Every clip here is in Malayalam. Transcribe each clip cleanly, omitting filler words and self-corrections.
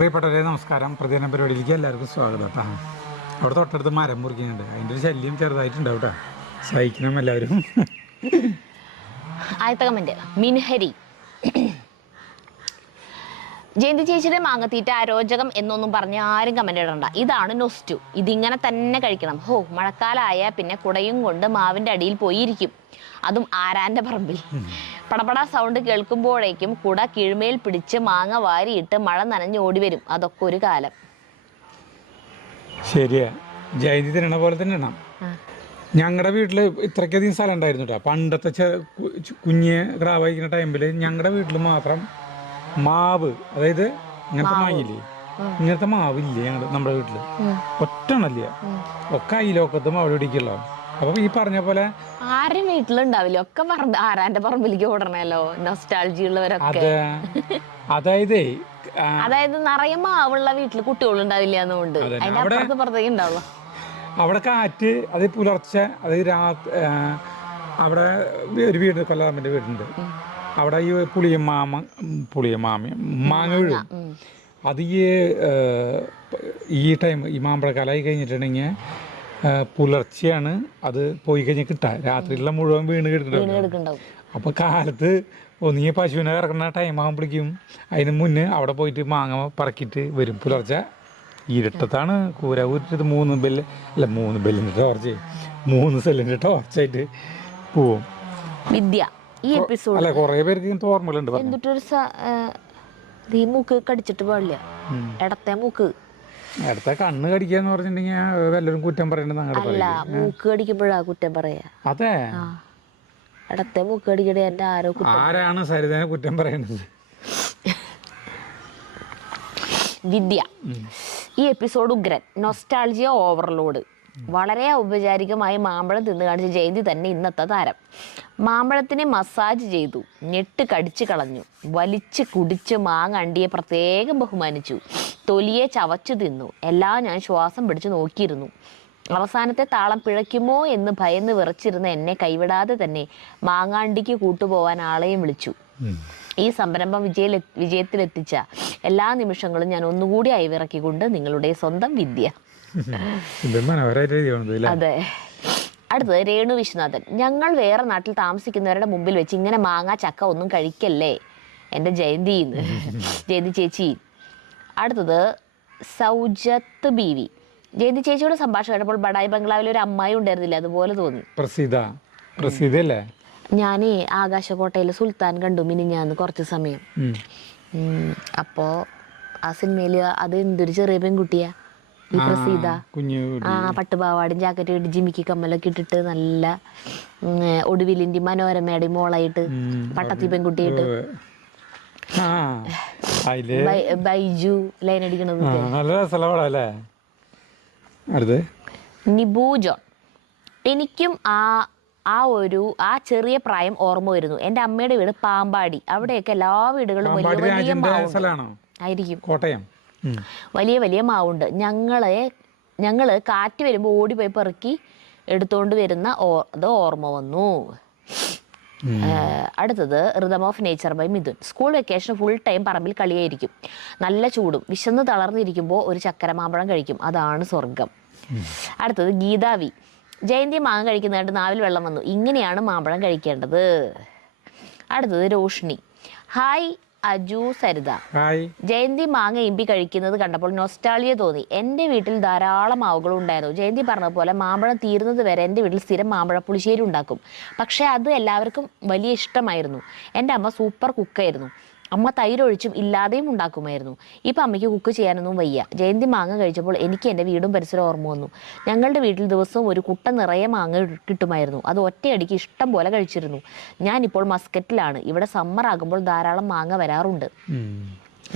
പ്രിയപ്പെട്ടവരെ നമസ്കാരം. പ്രതിദിന പരിപാടിയിലേക്ക് എല്ലാവർക്കും സ്വാഗതം കേട്ടോ. അവിടെ തൊട്ടടുത്ത് മരം മുറിക്കുന്നുണ്ട്, അതിൻ്റെ ഒരു ശല്യം ചെറുതായിട്ടുണ്ടാവും കേട്ടോ. സഹിക്കണം എല്ലാവരും. ആദ്യത്തെ കമന്റ് മിൻഹരി. ജയന്തി ചേച്ചിയുടെ മാങ്ങത്തീറ്റ അരോചകം എന്നൊന്നും പറഞ്ഞ് ആരും കമന്റ് ഇടണ്ട. ഇതാണ് നൊസ്റ്റു. ഇതിങ്ങനെ തന്നെ കഴിക്കണം. മഴക്കാലമായ പിന്നെ കുടയും കൊണ്ട് മാവിന്റെ അടിയിൽ പോയിരിക്കും, അതും ആരാന്റെ പറമ്പിൽ. പടപടാ സൗണ്ട് കേൾക്കുമ്പോഴേക്കും കുട കീഴ്മേൽ പിടിച്ച് മാങ്ങ വാരിയിട്ട് മഴ നനഞ്ഞ് ഓടി വരും. അതൊക്കെ ഒരു കാലം. ശരിയാ, ജയന്തി തിന്നണ പോലെ തന്നെയാണ്. ഞങ്ങളുടെ വീട്ടിൽ ഇത്രയ്ക്കധികം സ്ഥലം ഉണ്ടായിരുന്നു കേട്ടോ. പണ്ടത്തെ കുഞ്ഞ് ക്രാവായിക്കുന്ന ടൈമിൽ ഞങ്ങളുടെ വീട്ടിൽ മാത്രം മാവ്, അതായത് ഇങ്ങനത്തെ മാങ്ങില്ലേ, ഇങ്ങനത്തെ മാവില്ലേ നമ്മുടെ വീട്ടില് ഒറ്റണല്ല, ഒക്കെ അയിലോക്കത്തും അവിടെ ഇടിക്കുള്ളൂ. അപ്പൊ ഈ പറഞ്ഞ പോലെ ആരും വീട്ടിലുണ്ടാവില്ല, ഒക്കെ ആരാന്റെ പറമ്പിലേക്ക് ഓടണല്ലോ നൊസ്റ്റാൾജി ഉള്ളവരൊക്കെ. അതായത് നിറയെ മാവുള്ള വീട്ടില് കുട്ടികളുണ്ടാവില്ല എന്നുകൊണ്ട് അതിന്റെ അപ്പുറത്ത് പുറത്തേക്ക് ഉണ്ടാവുള്ളൂ. അവിടെ കാറ്റ്, അത് പുലർച്ചെ, അത് അവിടെ ഒരു വീട് കൊല്ലാമിന്റെ വീടുണ്ട്. അവിടെ ഈ മാങ്ങ വീഴും. അത് ഈ ടൈം ഈ മാമ്പഴക്കാലമായി കഴിഞ്ഞിട്ടുണ്ടെങ്കിൽ പുലർച്ചെയാണ് അത് പോയി കഴിഞ്ഞാൽ കിട്ടുക. രാത്രിയിലുള്ള മുഴുവൻ വീണ് കിടക്കുന്നുണ്ടാവും. അപ്പോൾ കാലത്ത് ഒന്നുകിൽ പശുവിനെ ഇറക്കുന്ന ടൈം ആകുമ്പോഴേക്കും അതിന് മുന്നേ അവിടെ പോയിട്ട് മാങ്ങ പറക്കിയിട്ട് വരും. പുലർച്ചെ ഇരുട്ടത്താണ് കൂര കൂറ്റിട്ട് 3 ബെല്ലിൻ്റെ ടോർച്ച്, 3 സെല്ലിൻ്റെ ടോർച്ചായിട്ട് പോവും. വിദ്യ ഈ എപ്പിസോഡ് അല്ല, കുറേ പേർക്ക് ഓർമ്മകളുണ്ട്. എന്നിട്ടൊരു ഈ മൂക്ക് കടിച്ചിട്ട് പാടില്ല, ഇടത്തെ മൂക്ക്. ഇടത്തെ കണ്ണ് കടിക്കാന്ന് പറഞ്ഞിട്ടുണ്ടെങ്കിൽ വല്ലവരും കുറ്റം പറയണ്ടെന്ന്. അല്ല, മൂക്ക് കടിക്കുമ്പോഴാ കുറ്റം പറയാ. അതെ, ഇടത്തെ മൂക്ക് കടിക്കണേ എന്റെ ആരാണ് സരിതനെ കുറ്റം പറയുന്നത്? വിദ്യ ഈ എപ്പിസോഡ് ഉഗ്രൻ. Nostalgia overload. വളരെ ഔപചാരികമായി മാമ്പഴം തിന്നു കാണിച്ച ജയന്തി തന്നെ ഇന്നത്തെ താരം. മാമ്പഴത്തിനെ മസാജ് ചെയ്തു, ഞെട്ട് കടിച്ചു കളഞ്ഞു, വലിച്ച് കുടിച്ച് മാങ്ങ അണ്ടിയെ പ്രത്യേകം ബഹുമാനിച്ചു, തൊലിയെ ചവച്ചു തിന്നു. എല്ലാം ഞാൻ ശ്വാസം പിടിച്ച് നോക്കിയിരുന്നു. അവസാനത്തെ താളം പിഴയ്ക്കുമോ എന്ന് ഭയന്ന് വിറച്ചിരുന്ന എന്നെ കൈവിടാതെ തന്നെ മാങ്ങാണ്ടിക്ക് കൂട്ടുപോകാൻ ആളെയും വിളിച്ചു. ഈ സംരംഭം വിജയത്തിലെത്തിച്ച എല്ലാ നിമിഷങ്ങളും ഞാൻ ഒന്നുകൂടി അയവിറക്കിക്കൊണ്ട് നിങ്ങളുടെ സ്വന്തം വിദ്യ. അതെ. അടുത്തത് രേണു വിശ്വനാഥൻ. ഞങ്ങൾ വേറെ നാട്ടിൽ താമസിക്കുന്നവരുടെ മുമ്പിൽ വെച്ച് ഇങ്ങനെ മാങ്ങ ചക്ക ഒന്നും കഴിക്കല്ലേ എൻ്റെ ജയന്തി ചേച്ചി. അടുത്തത് സൗജത്ത് ബീവി. ജയന്തി ചേച്ചിയുടെ സംഭാഷണം കേട്ടപ്പോൾ ബഡായി ബംഗ്ലാവിൽ ഒരു അമ്മായി ഉണ്ടായിരുന്നില്ല, അതുപോലെ തോന്നി. പ്രസിദ്ധല്ലേ? ഞാനേ ആകാശക്കോട്ടയിൽ സുൽത്താൻ കണ്ടു മിനിഞ്ഞാന്ന് കുറച്ച് സമയം. അപ്പോ ആ സിനിമയില് അത് എന്തൊരു ചെറിയ പെൺകുട്ടിയാ ഈ പ്രസീത. പട്ടുപാവാടും ജാക്കറ്റ് ഇട്ട് ജിമിക്ക് കമ്മലൊക്കെ ഇട്ടിട്ട് നല്ല ഒടുവിലിന്റെ മനോരമയുടെയും മോളായിട്ട് പട്ടത്തി പെൺകുട്ടിയായിട്ട് ബൈജു ലൈൻ അടിക്കണത്. നിബു ജോൺ. എനിക്കും ആ ചെറിയ പ്രായം ഓർമ്മ വരുന്നു. എൻ്റെ അമ്മയുടെ വീട് പാമ്പാടി. അവിടെയൊക്കെ എല്ലാ വീടുകളും വലിയ വലിയ മാവുണ്ടായിരിക്കും. കോട്ടയം വലിയ വലിയ മാവുണ്ട്. ഞങ്ങള് കാറ്റ് വരുമ്പോൾ ഓടിപ്പോയി പെറുക്കി എടുത്തോണ്ട് വരുന്ന അത് ഓർമ്മ വന്നു. അടുത്തത് rhythm of nature by Mithun. School vacation full time പറമ്പിൽ കളിയായിരിക്കും. നല്ല ചൂടും. വിശന്ന് തളർന്നിരിക്കുമ്പോൾ ഒരു ചക്കര മാമ്പഴം കഴിക്കും, അതാണ് സ്വർഗം. അടുത്തത് ഗീതാവി. ജയന്തി മാങ്ങ കഴിക്കുന്നതായിട്ട് നാവിൽ വെള്ളം വന്നു. ഇങ്ങനെയാണ് മാമ്പഴം കഴിക്കേണ്ടത്. അടുത്തത് രോഷ്ണി. ഹായ് അജു സരിത. ജയന്തി മാങ്ങ ഇമ്പി കഴിക്കുന്നത് കണ്ടപ്പോൾ നൊസ്റ്റാൾജിയ തോന്നി. എൻ്റെ വീട്ടിൽ ധാരാളം മാവുകൾ ഉണ്ടായിരുന്നു. ജയന്തി പറഞ്ഞ പോലെ മാമ്പഴം തീരുന്നത് വരെ എൻ്റെ വീട്ടിൽ സ്ഥിരം മാമ്പഴ പുളിശ്ശേരി ഉണ്ടാക്കും. പക്ഷേ അത് എല്ലാവർക്കും വലിയ ഇഷ്ടമായിരുന്നു. എൻ്റെ അമ്മ സൂപ്പർ കുക്കായിരുന്നു. അമ്മ തൈരൊഴിച്ചും ഇല്ലാതെയും ഉണ്ടാക്കുമായിരുന്നു. ഇപ്പം അമ്മയ്ക്ക് കുക്ക് ചെയ്യാനൊന്നും വയ്യ. ജയന്തി മാങ്ങ കഴിച്ചപ്പോൾ എനിക്ക് എൻ്റെ വീടും പരിസരവും ഓർമ്മ വന്നു. ഞങ്ങളുടെ വീട്ടിൽ ദിവസവും ഒരു കുട്ട നിറയെ മാങ്ങ കിട്ടുമായിരുന്നു. അത് ഒറ്റയടിക്ക് ഇഷ്ടം പോലെ കഴിച്ചിരുന്നു. ഞാനിപ്പോൾ മസ്കറ്റിലാണ്. ഇവിടെ സമ്മർ ആകുമ്പോൾ ധാരാളം മാങ്ങ വരാറുണ്ട്.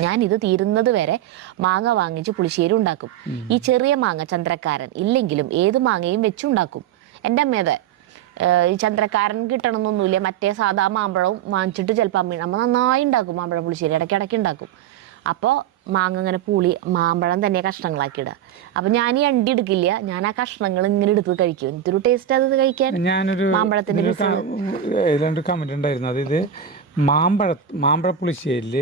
ഞാൻ ഇത് തീരുന്നത് വരെ മാങ്ങ വാങ്ങിച്ച് പുളിശ്ശേരി ഉണ്ടാക്കും. ഈ ചെറിയ മാങ്ങ ചന്ദ്രക്കാരൻ ഇല്ലെങ്കിലും ഏത് മാങ്ങയും വെച്ചുണ്ടാക്കും. എൻ്റെ അമ്മേതെ ഈ ചന്ദ്രക്കാരൻ കിട്ടണമെന്നൊന്നുമില്ല, മറ്റേ സാധാ മാമ്പഴവും വാങ്ങിച്ചിട്ട് ചിലപ്പോൾ അമ്മ നന്നായി ഉണ്ടാക്കും. മാമ്പഴ പുളിശ്ശേരി ഇടയ്ക്കിടയ്ക്ക് ഉണ്ടാക്കും. അപ്പോൾ മാങ്ങ ഇങ്ങനെ മാമ്പഴം തന്നെ കഷ്ണങ്ങളാക്കി ഇടുക. അപ്പം ഞാൻ ഈ അണ്ടി എടുക്കില്ല, ഞാൻ ആ കഷ്ണങ്ങൾ ഇങ്ങനെ എടുത്ത് കഴിക്കും. എന്തൊരു ടേസ്റ്റ് അത് കഴിക്കാൻ. ഞാനൊരു മാമ്പഴത്തിന്റെ കമന്റ് ഉണ്ടായിരുന്നു, അതായത് മാമ്പഴ പുളിശ്ശേരിയിൽ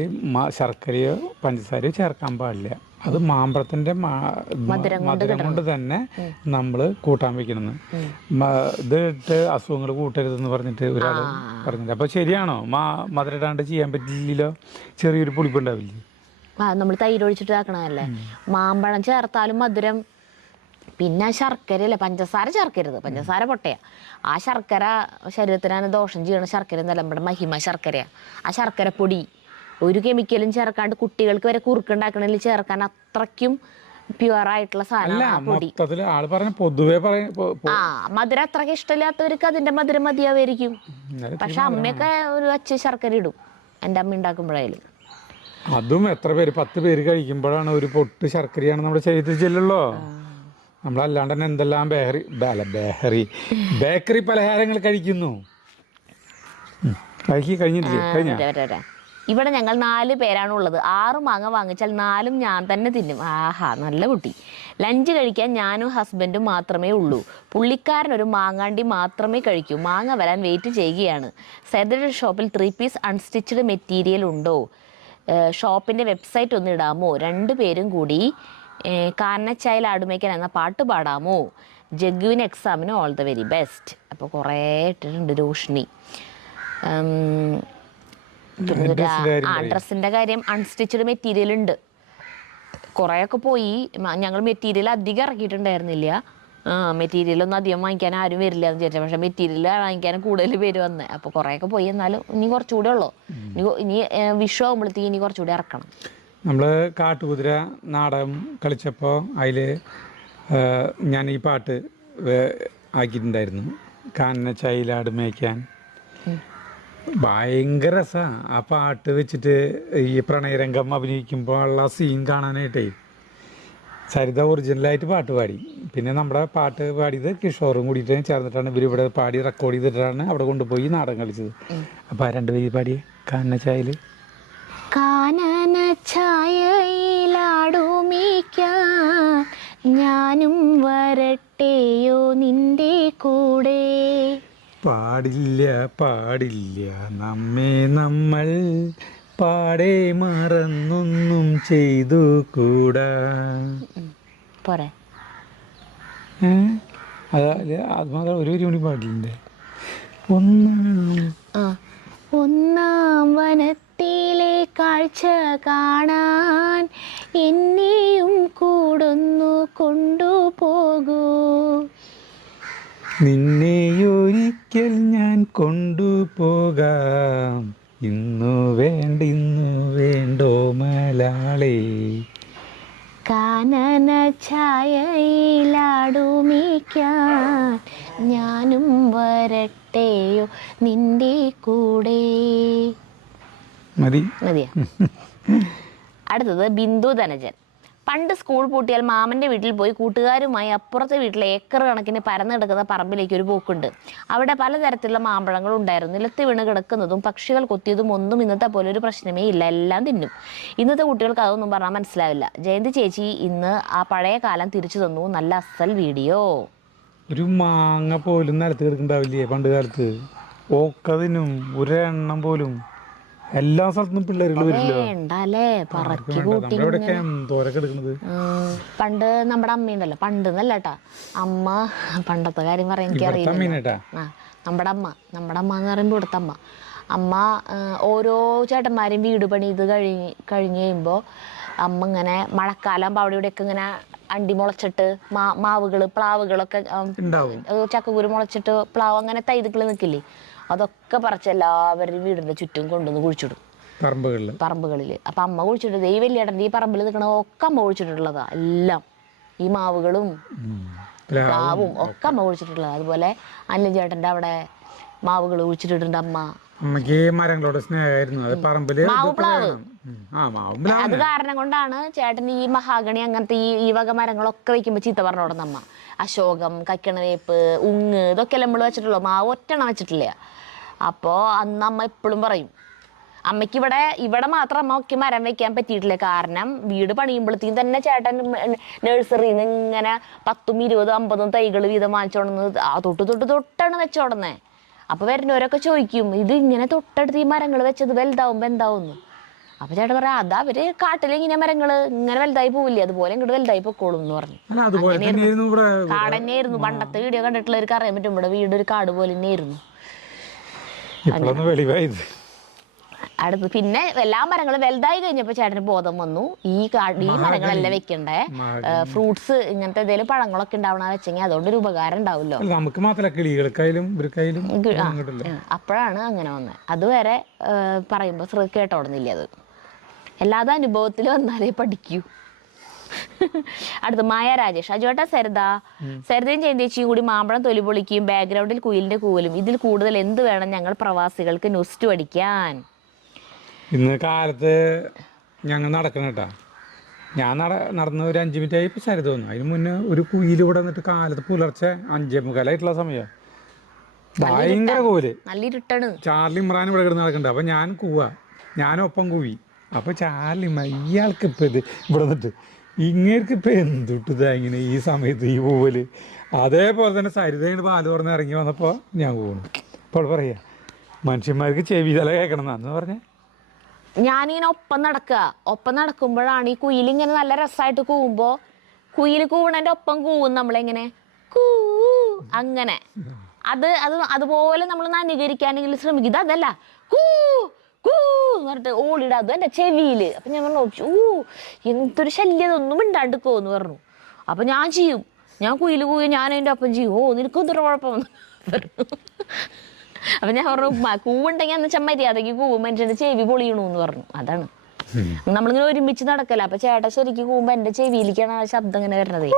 ശർക്കരയോ പഞ്ചസാരയോ ചേർക്കാൻ പാടില്ല. അത് മാമ്പഴത്തിൻ്റെ മധുരം കൊണ്ട് തന്നെ നമ്മൾ കൂട്ടാൻ വെക്കണമെന്ന്. ഇത് ഇട്ട് അസുഖങ്ങൾ കൂട്ടരുതെന്ന് പറഞ്ഞിട്ട് ഒരാൾ പറഞ്ഞിട്ട്. അപ്പോൾ ശരിയാണോ? മധുരം ഇടാണ്ട് ചെയ്യാൻ പറ്റില്ലല്ലോ, ചെറിയൊരു പുളിപ്പുണ്ടാവില്ലേ? നമ്മൾ തൈര് ഒഴിച്ചിട്ട് ആക്കണതല്ലേ. മാമ്പഴം ചേർത്താലും മധുരം. പിന്നെ ശർക്കരയല്ലേ, പഞ്ചസാര ചേർക്കരുത്, പഞ്ചസാര പൊട്ടയാ. ആ ശർക്കര ശരീരത്തിനാണ് ദോഷം ചെയ്യണ ശർക്കര എന്നല്ല, നമ്മുടെ മഹിമ ശർക്കരയാ. ആ ശർക്കരപ്പൊടി ഒരു കെമിക്കലും ചേർക്കാണ്ട് കുട്ടികൾക്ക് വരെ കുറുക്കുണ്ടാക്കണതിൽ ചേർക്കാൻ അത്രയ്ക്കും പ്യുവറായിട്ടുള്ള സാധനം പൊടി. മധുരം അത്രയ്ക്ക് ഇഷ്ടമില്ലാത്തവർക്ക് അതിന്റെ മധുരം മതിയാവായിരിക്കും. പക്ഷെ അമ്മയൊക്കെ ഒരു അച്ഛ ശർക്കര ഇടും, എൻ്റെ അമ്മ ഉണ്ടാക്കുമ്പോഴായാലും. അതും എത്ര പേര്, 10 പേര് കഴിക്കുമ്പോഴാണ് ഒരു പൊട്ട് ശർക്കരയാണ് നമ്മുടെ ശരീരത്തിൽ ചെല്ലുള്ളൂ. നമ്മളല്ലാണ്ട് തന്നെ എന്തെല്ലാം ബേക്കറി പലഹാരങ്ങൾ കഴിക്കുന്നു. കഴിഞ്ഞിട്ടില്ലേ? ഇവിടെ ഞങ്ങൾ 4 പേരാണ് ഉള്ളത്. 6 മാങ്ങ വാങ്ങിച്ചാൽ 4ഉം ഞാൻ തന്നെ തിന്നും. ആഹാ, നല്ല കുട്ടി. ലഞ്ച് കഴിക്കാൻ ഞാനും ഹസ്ബൻഡും മാത്രമേ ഉള്ളൂ. പുള്ളിക്കാരൻ ഒരു മാങ്ങാണ്ടി മാത്രമേ കഴിക്കൂ. മാങ്ങ വരാൻ വെയിറ്റ് ചെയ്യുകയാണ്. സൈദയുടെ ഷോപ്പിൽ 3 പീസ് അൺസ്റ്റിച്ചഡ് മെറ്റീരിയൽ ഉണ്ടോ? ഷോപ്പിൻ്റെ വെബ്സൈറ്റ് ഒന്ന് ഇടാമോ? 2 പേരും കൂടി കാനച്ചായിൽ ആടുമേക്കാൻ എന്ന പാട്ട് പാടാമോ? ജഗ്ഗുവിന് എക്സാമിന് ഓൾ ദ വെരി ബെസ്റ്റ്. അപ്പോൾ കുറേ ഇട്ടിട്ടുണ്ട് രോഷിനി. ഡ്രസ്സിൻ്റെ കാര്യം അൺസ്റ്റിച്ചഡ് മെറ്റീരിയൽ ഉണ്ട്, കുറേയൊക്കെ പോയി. ഞങ്ങൾ മെറ്റീരിയൽ അധികം ഇറക്കിയിട്ടുണ്ടായിരുന്നില്ല. മെറ്റീരിയലൊന്നും അധികം വാങ്ങിക്കാൻ ആരും വരില്ല എന്ന് വിചാരിച്ചാൽ, പക്ഷെ മെറ്റീരിയൽ വാങ്ങിക്കാൻ കൂടുതൽ പേര് വന്നത്. അപ്പോൾ കുറേയൊക്കെ പോയി. എന്നാലും ഇനി കുറച്ചുകൂടെ ഉള്ളൂ. ഇനി വിഷു ആകുമ്പോഴത്തേക്ക് ഇനി കുറച്ചുകൂടി ഇറക്കണം. നമ്മൾ കാട്ടുകുതിര നാടകം കളിച്ചപ്പോൾ അതിൽ ഞാൻ ഈ പാട്ട് ആക്കിയിട്ടുണ്ടായിരുന്നു, കാനനച്ചായിലാട് മേയ്ക്കാൻ. ഭയങ്കര രസമാണ് ആ പാട്ട് വെച്ചിട്ട്. ഈ പ്രണയരംഗം അഭിനയിക്കുമ്പോൾ ഉള്ള സീൻ കാണാനായിട്ടേ സരിത ഒറിജിനലായിട്ട് പാട്ട് പാടി. പിന്നെ നമ്മുടെ പാട്ട് പാടിയത് കിഷോറും കൂടിയിട്ട് ചേർന്നിട്ടാണ് ഇവരിവിടെ പാടി റെക്കോർഡ് ചെയ്തിട്ടാണ് അവിടെ കൊണ്ടുപോയി നാടകം കളിച്ചത്. അപ്പോൾ ആ 2 പേര് പാടിയ കാനനച്ചായിൽ ഞാനും വരട്ടെയോ നിന്റെ കൂടെ. പാടില്ല പാടില്ല നമ്മെ നമ്മൾ പാടെ മറന്നൊന്നും ചെയ്തു കൂടാ. പോരെ, അത് മാത്രം ഒരു കൂടി പാടില്ലേ? ഒന്നാം വനത്തിലെ കാഴ്ച കാണാൻ എന്നെയും കൂടൊന്നു കൊണ്ടുപോകൂ. നിന്നെയൊരിക്കൽ ഞാൻ കൊണ്ടുപോകാം, ഇന്നു വേണ്ടോ മലാളേ. കാനന ഛായയിലാടുമേക്കാൻ ഞാനും വരട്ടെയോ നിന്റെ കൂടെ. മതിയാ. അടുത്തത് ബിന്ദു ധനജൻ. പണ്ട് സ്കൂൾ പൂട്ടിയാൽ മാമൻ്റെ വീട്ടിൽ പോയി കൂട്ടുകാരുമായി അപ്പുറത്തെ വീട്ടിലെ ഏക്കർ കണക്കിന് പരന്നു കിടക്കുന്ന പറമ്പിലേക്ക് ഒരു പോക്കുണ്ട്. അവിടെ പലതരത്തിലുള്ള മാമ്പഴങ്ങൾ ഉണ്ടായിരുന്നു. നിലത്ത് വീണ് കിടക്കുന്നതും പക്ഷികൾ കൊത്തിയതും ഒന്നും ഇന്നത്തെ പോലെ ഒരു പ്രശ്നമേ ഇല്ല, എല്ലാം തിന്നും. ഇന്നത്തെ കുട്ടികൾക്ക് അതൊന്നും പറഞ്ഞാൽ മനസ്സിലാവില്ല. ജയന്തി ചേച്ചി ഇന്ന് ആ പഴയ കാലം തിരിച്ചു തന്നു. നല്ല അസൽ വീഡിയോ. ഒരു മാങ്ങ പോലും നിലത്ത് കിടക്കുന്നുണ്ടാവില്ലേ പണ്ട് കാലത്ത്? ഓക്കതിനും ഒരെണ്ണം പോലും എല്ലാ സ്ഥലത്തും പിള്ളേരുകൾ പണ്ട് നമ്മുടെ അമ്മയുണ്ടല്ലോ, പണ്ട് എന്നല്ലട്ടാ അമ്മ, പണ്ടത്തെ കാര്യം പറയാൻ എനിക്കറിയില്ല. നമ്മുടെ അമ്മ എന്ന് പറയുമ്പോൾ ഇവിടുത്തെ അമ്മ ഓരോ ചേട്ടന്മാരെയും വീട് പണി ഇത് കഴിഞ്ഞ് കഴിയുമ്പോൾ അമ്മ ഇങ്ങനെ മഴക്കാലം അവിടെ ഇവിടെയൊക്കെ ഇങ്ങനെ അണ്ടി മുളച്ചിട്ട് മാവുകൾ പ്ലാവുകളൊക്കെ ചക്കക്കുരു മുളച്ചിട്ട് പ്ലാവ് അങ്ങനെ തൈതുക്കൾ നിൽക്കില്ലേ, അതൊക്കെ പറിച്ച് എല്ലാവരുടെയും വീടിന്റെ ചുറ്റും കൊണ്ടുവന്ന് കുഴിച്ചിടും പറമ്പുകളിൽ. അപ്പൊ അമ്മ കുഴിച്ചിട്ടത് ഈ വലിയേട്ടൻ്റെ ഈ പറമ്പിൽ നിൽക്കണ ഒക്കെ അമ്മ കുഴിച്ചിട്ടുള്ളതാ. എല്ലാം ഈ മാവുകളും പ്ലാവും ഒക്കെ അമ്മ കുഴിച്ചിട്ടുള്ളതാ. അതുപോലെ അനിൽ ചേട്ടൻ്റെ അവിടെ മാവുകൾ കുഴിച്ചിട്ടിട്ടുണ്ട് അമ്മ. മരങ്ങളോട് സ്നേഹമായിരുന്നു മാവ് പ്ലാവ്. അത് കാരണം കൊണ്ടാണ് ചേട്ടൻ ഈ മഹാഗണി അങ്ങനത്തെ ഈ വക മരങ്ങളൊക്കെ വെക്കുമ്പോൾ ചീത്ത പറഞ്ഞോടുന്ന അമ്മ. അശോകം, കക്കണവേപ്പ്, ഉങ്ങ് ഇതൊക്കെ നമ്മൾ വെച്ചിട്ടുള്ളൂ, മാവ് ഒറ്റണം വെച്ചിട്ടില്ല. അപ്പോൾ അന്ന് അമ്മ എപ്പോഴും പറയും, അമ്മയ്ക്ക് ഇവിടെ മാത്രം അമ്മയ്ക്ക് മരം വെക്കാൻ പറ്റിയിട്ടില്ല. കാരണം വീട് പണിയുമ്പോഴത്തേക്കും തന്നെ ചേട്ടൻ നഴ്സറിയിൽ നിന്ന് ഇങ്ങനെ 10, 20, 50 തൈകൾ വീതം വാങ്ങിച്ചോടുന്നത് തൊട്ടാണ് വെച്ചോടുന്നത്. അപ്പോൾ വരുന്നവരൊക്കെ ചോദിക്കും ഇത് ഇങ്ങനെ തൊട്ടടുത്ത് ഈ മരങ്ങൾ വെച്ചത് വലുതാവുമ്പോൾ എന്താവുന്നു. അപ്പോൾ ചേട്ടൻ പറയാം അത് അവര് കാട്ടിൽ ഇങ്ങനെ മരങ്ങൾ ഇങ്ങനെ വലുതായി പോവില്ലേ അതുപോലെ ഇങ്ങോട്ട് വലുതായി പൊക്കോളും എന്ന് പറഞ്ഞു. കാട് തന്നെയായിരുന്നു. പണ്ടത്തെ വീഡിയോ കണ്ടിട്ടുള്ളവർക്ക് അറിയാൻ പറ്റും ഇവിടെ വീട് ഒരു കാട് പോലെ തന്നെയായിരുന്നു. അടുത്ത് പിന്നെ എല്ലാ മരങ്ങളും വലുതായി കഴിഞ്ഞപ്പോൾ ചേട്ടന് ബോധം വന്നു ഈ മരങ്ങളെല്ലാം വെക്കണ്ടേ, ഫ്രൂട്ട്സ് ഇങ്ങനത്തെ എന്തെങ്കിലും പഴങ്ങളൊക്കെ ഉണ്ടാവണ വെച്ചെങ്കിൽ അതുകൊണ്ട് ഒരു ഉപകാരം ഉണ്ടാവുമല്ലോ. നമുക്ക് മാത്രമല്ല കിളികൾക്കായാലും അപ്പോഴാണ് അങ്ങനെ വന്നത്. അതുവരെ പറയുമ്പോൾ കേട്ടോടുന്നില്ല. അത് എല്ലാതും അനുഭവത്തിൽ വന്നാലേ പഠിക്കൂ. അടുത്ത മായ രാജേഷ്. അജുവേട്ട സരിതയും ജയന്തേച്ചിയും കൂടി മാമ്പഴം തൊലി പൊളിക്കുകയും ബാക്ക്ഗ്രൗണ്ടിൽ കുയിലിന്റെ കൂവലും. ഇതിൽ കൂടുതൽ എന്ത് വേണം ഞങ്ങൾ പ്രവാസികൾക്ക് നുസ്റ്റ് പഠിക്കാൻ? ഇന്ന് കാലത്ത് ഞങ്ങൾ നടക്കണം കേട്ടാ. ഞാൻ നടന്ന ഒരു 5 മിനിറ്റ് ആയി ഇപ്പോൾ സരിത വന്നു. അതിന് മുന്നേ ഒരു കുയിൽ ഇവിടെ വന്നിട്ട് കാലത്ത് പുലർച്ചെ 5:45 സമയം ഭയങ്കര കൂല്. ചാർലി ഇമ്രാൻ ഇവിടെ കിടന്ന് നടക്കുന്നുണ്ട്. അപ്പം ഞാൻ ഞാനൊപ്പം കൂവി. അപ്പോൾ ചാർലി ഇയാൾക്ക് ഇപ്പം ഇത് ഇവിടെ വന്നിട്ട് ഇങ്ങേർക്ക് ഇപ്പം എന്തുട്ടിതാ ഇങ്ങനെ ഈ സമയത്ത് ഈ കൂവല്. അതേപോലെ തന്നെ സരിതയുടെ പാല് തുറന്ന് ഇറങ്ങി വന്നപ്പോൾ ഞാൻ കൂവണം. അപ്പോൾ പറയാ മനുഷ്യന്മാർക്ക് ചെവി തല കേൾക്കണം എന്നാന്ന് പറഞ്ഞേ. ഞാനിങ്ങനെ ഒപ്പം നടക്കുമ്പോഴാണ് ഈ കുയിലിങ്ങനെ നല്ല രസമായിട്ട് കൂവുമ്പോൾ കുയിൽ കൂവണൻ്റെ ഒപ്പം കൂവും നമ്മളെങ്ങനെ കൂ അങ്ങനെ. അതുപോലെ നമ്മൾ അനുകരിക്കാനെങ്കിലും ശ്രമിക്കും. അതല്ല കൂ കൂ എന്ന് പറഞ്ഞിട്ട് ഓടിയിടും. അതും എൻ്റെ ചെവിയിൽ. അപ്പം ഞാൻ പറഞ്ഞു എന്തൊരു ശല്യം ഒന്നും മിണ്ടാണ്ടിക്കോ എന്ന് പറഞ്ഞു. അപ്പം ഞാൻ ചെയ്യും. ഞാൻ കുയിൽ കൂവി ഞാൻ അതിൻ്റെ ഒപ്പം ചെയ്യും. നിനക്കൊന്നും കുഴപ്പമൊന്നും പറഞ്ഞു. അപ്പം ഞാൻ പറഞ്ഞു കൂവുണ്ടെങ്കിൽ എന്ന് വെച്ചാൽ മര്യാദയ്ക്ക് കൂവും, മനുഷ്യൻ്റെ ചെവി പൊളിയണമെന്ന് പറഞ്ഞു. അതാണ് നമ്മളിങ്ങനെ ഒരുമിച്ച് നടക്കല. അപ്പം ചേട്ടൻ ശരിക്കും കൂവുമ്പോൾ എൻ്റെ ചെവിയിലേക്കാണ് ആ ശബ്ദം ഇങ്ങനെ വരുന്നത്.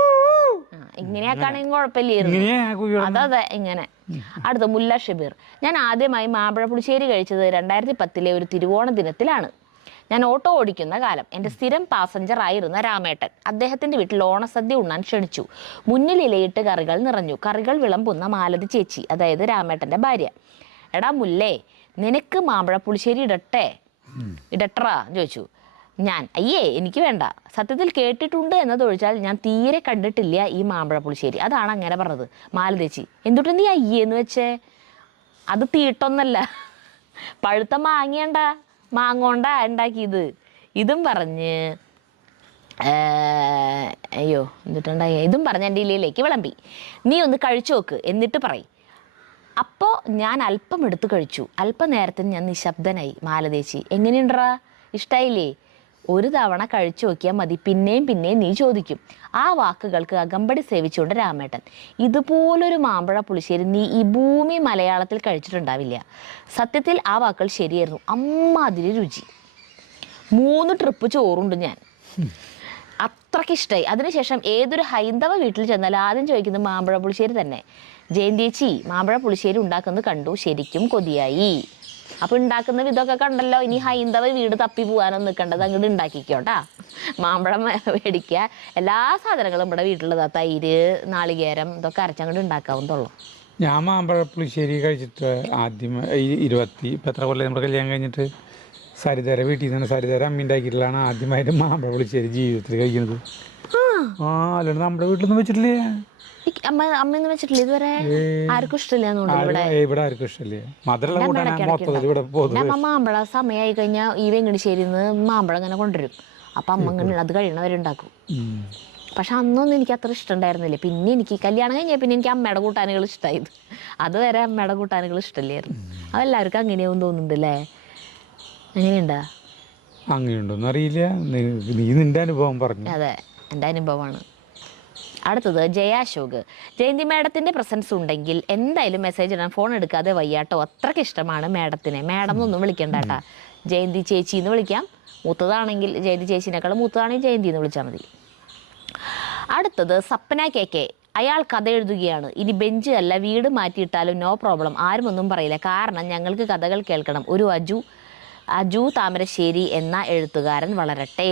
ഇങ്ങനെയാക്കാണെങ്കിൽ കുഴപ്പമില്ലായിരുന്നു. അതെ ഇങ്ങനെ. അടുത്ത മുല്ല ഷബീർ. ഞാൻ ആദ്യമായി മാമ്പഴ പുളിശ്ശേരി കഴിച്ചത് 2010 ഒരു തിരുവോണ ദിനത്തിലാണ്. ഞാൻ ഓട്ടോ ഓടിക്കുന്ന കാലം. എൻ്റെ സ്ഥിരം പാസഞ്ചർ ആയിരുന്ന രാമേട്ടൻ അദ്ദേഹത്തിൻ്റെ വീട്ടിൽ ഓണസദ്യ ഉണ്ണാൻ ക്ഷണിച്ചു. മുന്നിൽ ഇലയിട്ട് കറികൾ നിറഞ്ഞു. കറികൾ വിളമ്പുന്ന മാലതി ചേച്ചി, അതായത് രാമേട്ടൻ്റെ ഭാര്യ, എടാ മുല്ലേ നിനക്ക് മാമ്പഴ പുളിശ്ശേരി ഇടട്രാ ചോദിച്ചു. ഞാൻ അയ്യേ എനിക്ക് വേണ്ട, സത്യത്തിൽ കേട്ടിട്ടുണ്ട് എന്നതൊഴിച്ചാൽ ഞാൻ തീരെ കണ്ടിട്ടില്ല ഈ മാമ്പഴ പുളിശ്ശേരി. അതാണ് അങ്ങനെ പറഞ്ഞത്. മാലതേച്ചി എന്തുട്ട് നീ അയ്യേന്ന് വെച്ചേ? അത് തീട്ടൊന്നല്ല, പഴുത്ത മാങ്ങോണ്ടാ ഉണ്ടാക്കിയത്. ഇതും പറഞ്ഞ് ഇതും പറഞ്ഞ് എൻ്റെ ഇലയിലേക്ക് വിളമ്പി. നീ ഒന്ന് കഴിച്ചു നോക്ക് എന്നിട്ട് പറയും. അപ്പോൾ ഞാൻ അല്പം എടുത്ത് കഴിച്ചു. അല്പനേരത്തിന് ഞാൻ നിശബ്ദനായി. മാലതേച്ചി എങ്ങനെയുണ്ടാ, ഇഷ്ടായില്ലേ? ഒരു തവണ കഴിച്ചു നോക്കിയാൽ മതി, പിന്നെയും നീ ചോദിക്കും. ആ വാക്കുകൾക്ക് അകമ്പടി സേവിച്ചുകൊണ്ട് രാമേട്ടൻ, ഇതുപോലൊരു മാമ്പഴ പുളിശ്ശേരി നീ ഈ ഭൂമി മലയാളത്തിൽ കഴിച്ചിട്ടുണ്ടാവില്ല. സത്യത്തിൽ ആ വാക്കുകൾ ശരിയായിരുന്നു. അമ്മാതിരി രുചി. 3 ട്രിപ്പ് ചോറുണ്ട് ഞാൻ. അത്രയ്ക്കിഷ്ടമായി. അതിനുശേഷം ഏതൊരു ഹൈന്ദവ വീട്ടിൽ ചെന്നാൽ ആദ്യം ചോദിക്കുന്നത് മാമ്പഴ പുളിശ്ശേരി തന്നെ. ജയന്തേച്ചി മാമ്പഴ പുളിശ്ശേരി ഉണ്ടാക്കുന്നത് കണ്ടു, ശരിക്കും കൊതിയായി. അപ്പോൾ ഉണ്ടാക്കുന്ന വിധമൊക്കെ കണ്ടല്ലോ. ഇനി ഹൈന്ദവ വീട് തപ്പി പോകാനൊന്നും നിൽക്കേണ്ടത്, അങ്ങോട്ട് ഉണ്ടാക്കിക്കോട്ടാ. മാമ്പഴം മേടിക്കുക, എല്ലാ സാധനങ്ങളും ഇവിടെ വീട്ടിലുള്ളതാ. തൈര്, നാളികേരം ഇതൊക്കെ അരച്ചങ്ങോട്ട് ഉണ്ടാക്കാവുന്നതുള്ളൂ. ഞാൻ മാമ്പഴ പുളിശ്ശേരി കഴിച്ചിട്ട് ആദ്യം 20 ഇപ്പം എത്ര കൊല്ലം നമ്മുടെ കല്യാണം കഴിഞ്ഞിട്ട് സരിതര വീട്ടിൽ നിന്ന് സരിതര അമ്മ ഉണ്ടാക്കിയിട്ടുള്ളതാണ് ആദ്യമായിട്ട് മാമ്പഴ പുളിശ്ശേരി ജീവിതത്തിൽ കഴിക്കുന്നത്. അല്ലാണ്ട് നമ്മുടെ വീട്ടിലൊന്നും വെച്ചിട്ടില്ലേ? അമ്മയൊന്നും വെച്ചിട്ടില്ല ഇതുവരെ. ആർക്കും ഇഷ്ടമില്ല. ഇവിടെ ആർക്കും ഇഷ്ടമില്ല. അമ്മ മാമ്പഴ സമയമായി കഴിഞ്ഞാൽ ഈ വെങ്ങടിശ്ശേരിന്ന് മാമ്പഴം ഇങ്ങനെ കൊണ്ടുവരും. അപ്പം അമ്മ ഇങ്ങനെ അത് കഴിയണവരുണ്ടാക്കും. പക്ഷെ അന്നൊന്നും എനിക്ക് അത്ര ഇഷ്ടം ഉണ്ടായിരുന്നില്ല. പിന്നെ എനിക്ക് കല്യാണം കഴിഞ്ഞാൽ പിന്നെ എനിക്ക് അമ്മയുടെ കൂട്ടാനുകൾ ഇഷ്ടമായത്. അതുവരെ അമ്മയുടെ കൂട്ടാനുകൾ ഇഷ്ടമില്ലായിരുന്നു. അതെല്ലാവർക്കും അങ്ങനെയാവും തോന്നുന്നുണ്ടല്ലേ? എങ്ങനെയുണ്ടാ? അങ്ങനെയുണ്ടോന്ന് അറിയില്ല. നീ നിന്റെ അനുഭവം പറഞ്ഞു. അതെ, എൻ്റെ അനുഭവമാണ്. അടുത്തത് ജയാശോക്. ജയന്തി മാഡത്തിൻ്റെ പ്രസൻസ് ഉണ്ടെങ്കിൽ എന്തായാലും മെസ്സേജ് ഇടാൻ ഫോൺ എടുക്കാതെ വയ്യാട്ടോ. അത്രയ്ക്ക് ഇഷ്ടമാണ് മാഡത്തിനെ. മാഡം എന്നൊന്നും വിളിക്കണ്ട കേട്ടാ, ജയന്തി ചേച്ചി എന്ന് വിളിക്കാം. മൂത്തതാണെങ്കിൽ ജയന്തി ചേച്ചിനേക്കാളും മൂത്തതാണെങ്കിൽ ജയന്തി എന്ന് വിളിച്ചാൽ മതി. അടുത്തത് സപ്ന KK. അയാൾ കഥ എഴുതുകയാണ്. ഇനി ബെഞ്ച് അല്ല വീട് മാറ്റിയിട്ടാലും നോ പ്രോബ്ലം, ആരും ഒന്നും പറയില്ല. കാരണം ഞങ്ങൾക്ക് കഥകൾ കേൾക്കണം. ഒരു അജു താമരശ്ശേരി എന്ന എഴുത്തുകാരൻ വളരട്ടെ.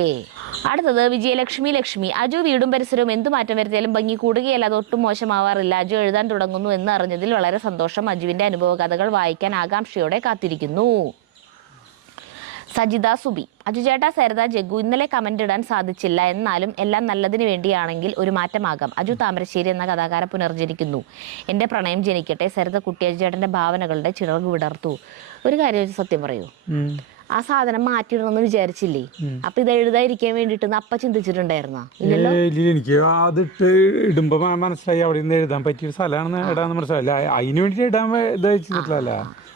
അടുത്തത് വിജയലക്ഷ്മി. അജു വീടും പരിസരവും എന്ത് മാറ്റം വരുത്തിയാലും ഭംഗി കൂടുകയല്ല, അതൊട്ടും മോശമാവാറില്ല. അജു എഴുതാൻ തുടങ്ങുന്നു എന്ന് അറിഞ്ഞതിൽ വളരെ സന്തോഷം. അജുവിൻ്റെ അനുഭവ കഥകൾ വായിക്കാൻ ആകാംക്ഷയോടെ കാത്തിരിക്കുന്നു. സജിത സുബി, അജുചേട്ടാ സരിത ജഗ്ഗു, ഇന്നലെ കമന്റ് ഇടാൻ സാധിച്ചില്ല, എന്നാലും എല്ലാം നല്ലതിന് വേണ്ടിയാണെങ്കിൽ ഒരു മാറ്റമാകാം. അജു താമരശ്ശേരി എന്ന കഥാകാരൻ പുനർജനിക്കുന്നു. എന്റെ പ്രണയം ജനിക്കട്ടെ. സരിത കുട്ടി അജുചേട്ടന്റെ ഭാവനകളുടെ ചിറക് വിടർത്തു. ഒരു കാര്യം സത്യം പറയൂ, ആ സാധനം മാറ്റിയിടണമെന്ന് വിചാരിച്ചില്ലേ? അപ്പൊ ഇത് എഴുതാതിരിക്കാൻ വേണ്ടിട്ട് അപ്പ ചിന്തിച്ചിട്ടുണ്ടായിരുന്നോ? എനിക്ക് അതിട്ട് ഇടുമ്പോ മനസ്സിലായി അവിടെ നിന്ന് എഴുതാൻ പറ്റിയൊരു സ്ഥലമാണെന്ന് ഇടാന്ന് മനസ്സിലായില്ല. അതിന് വേണ്ടിട്ട് ഇടാൻ ഇതായിട്ടില്ല.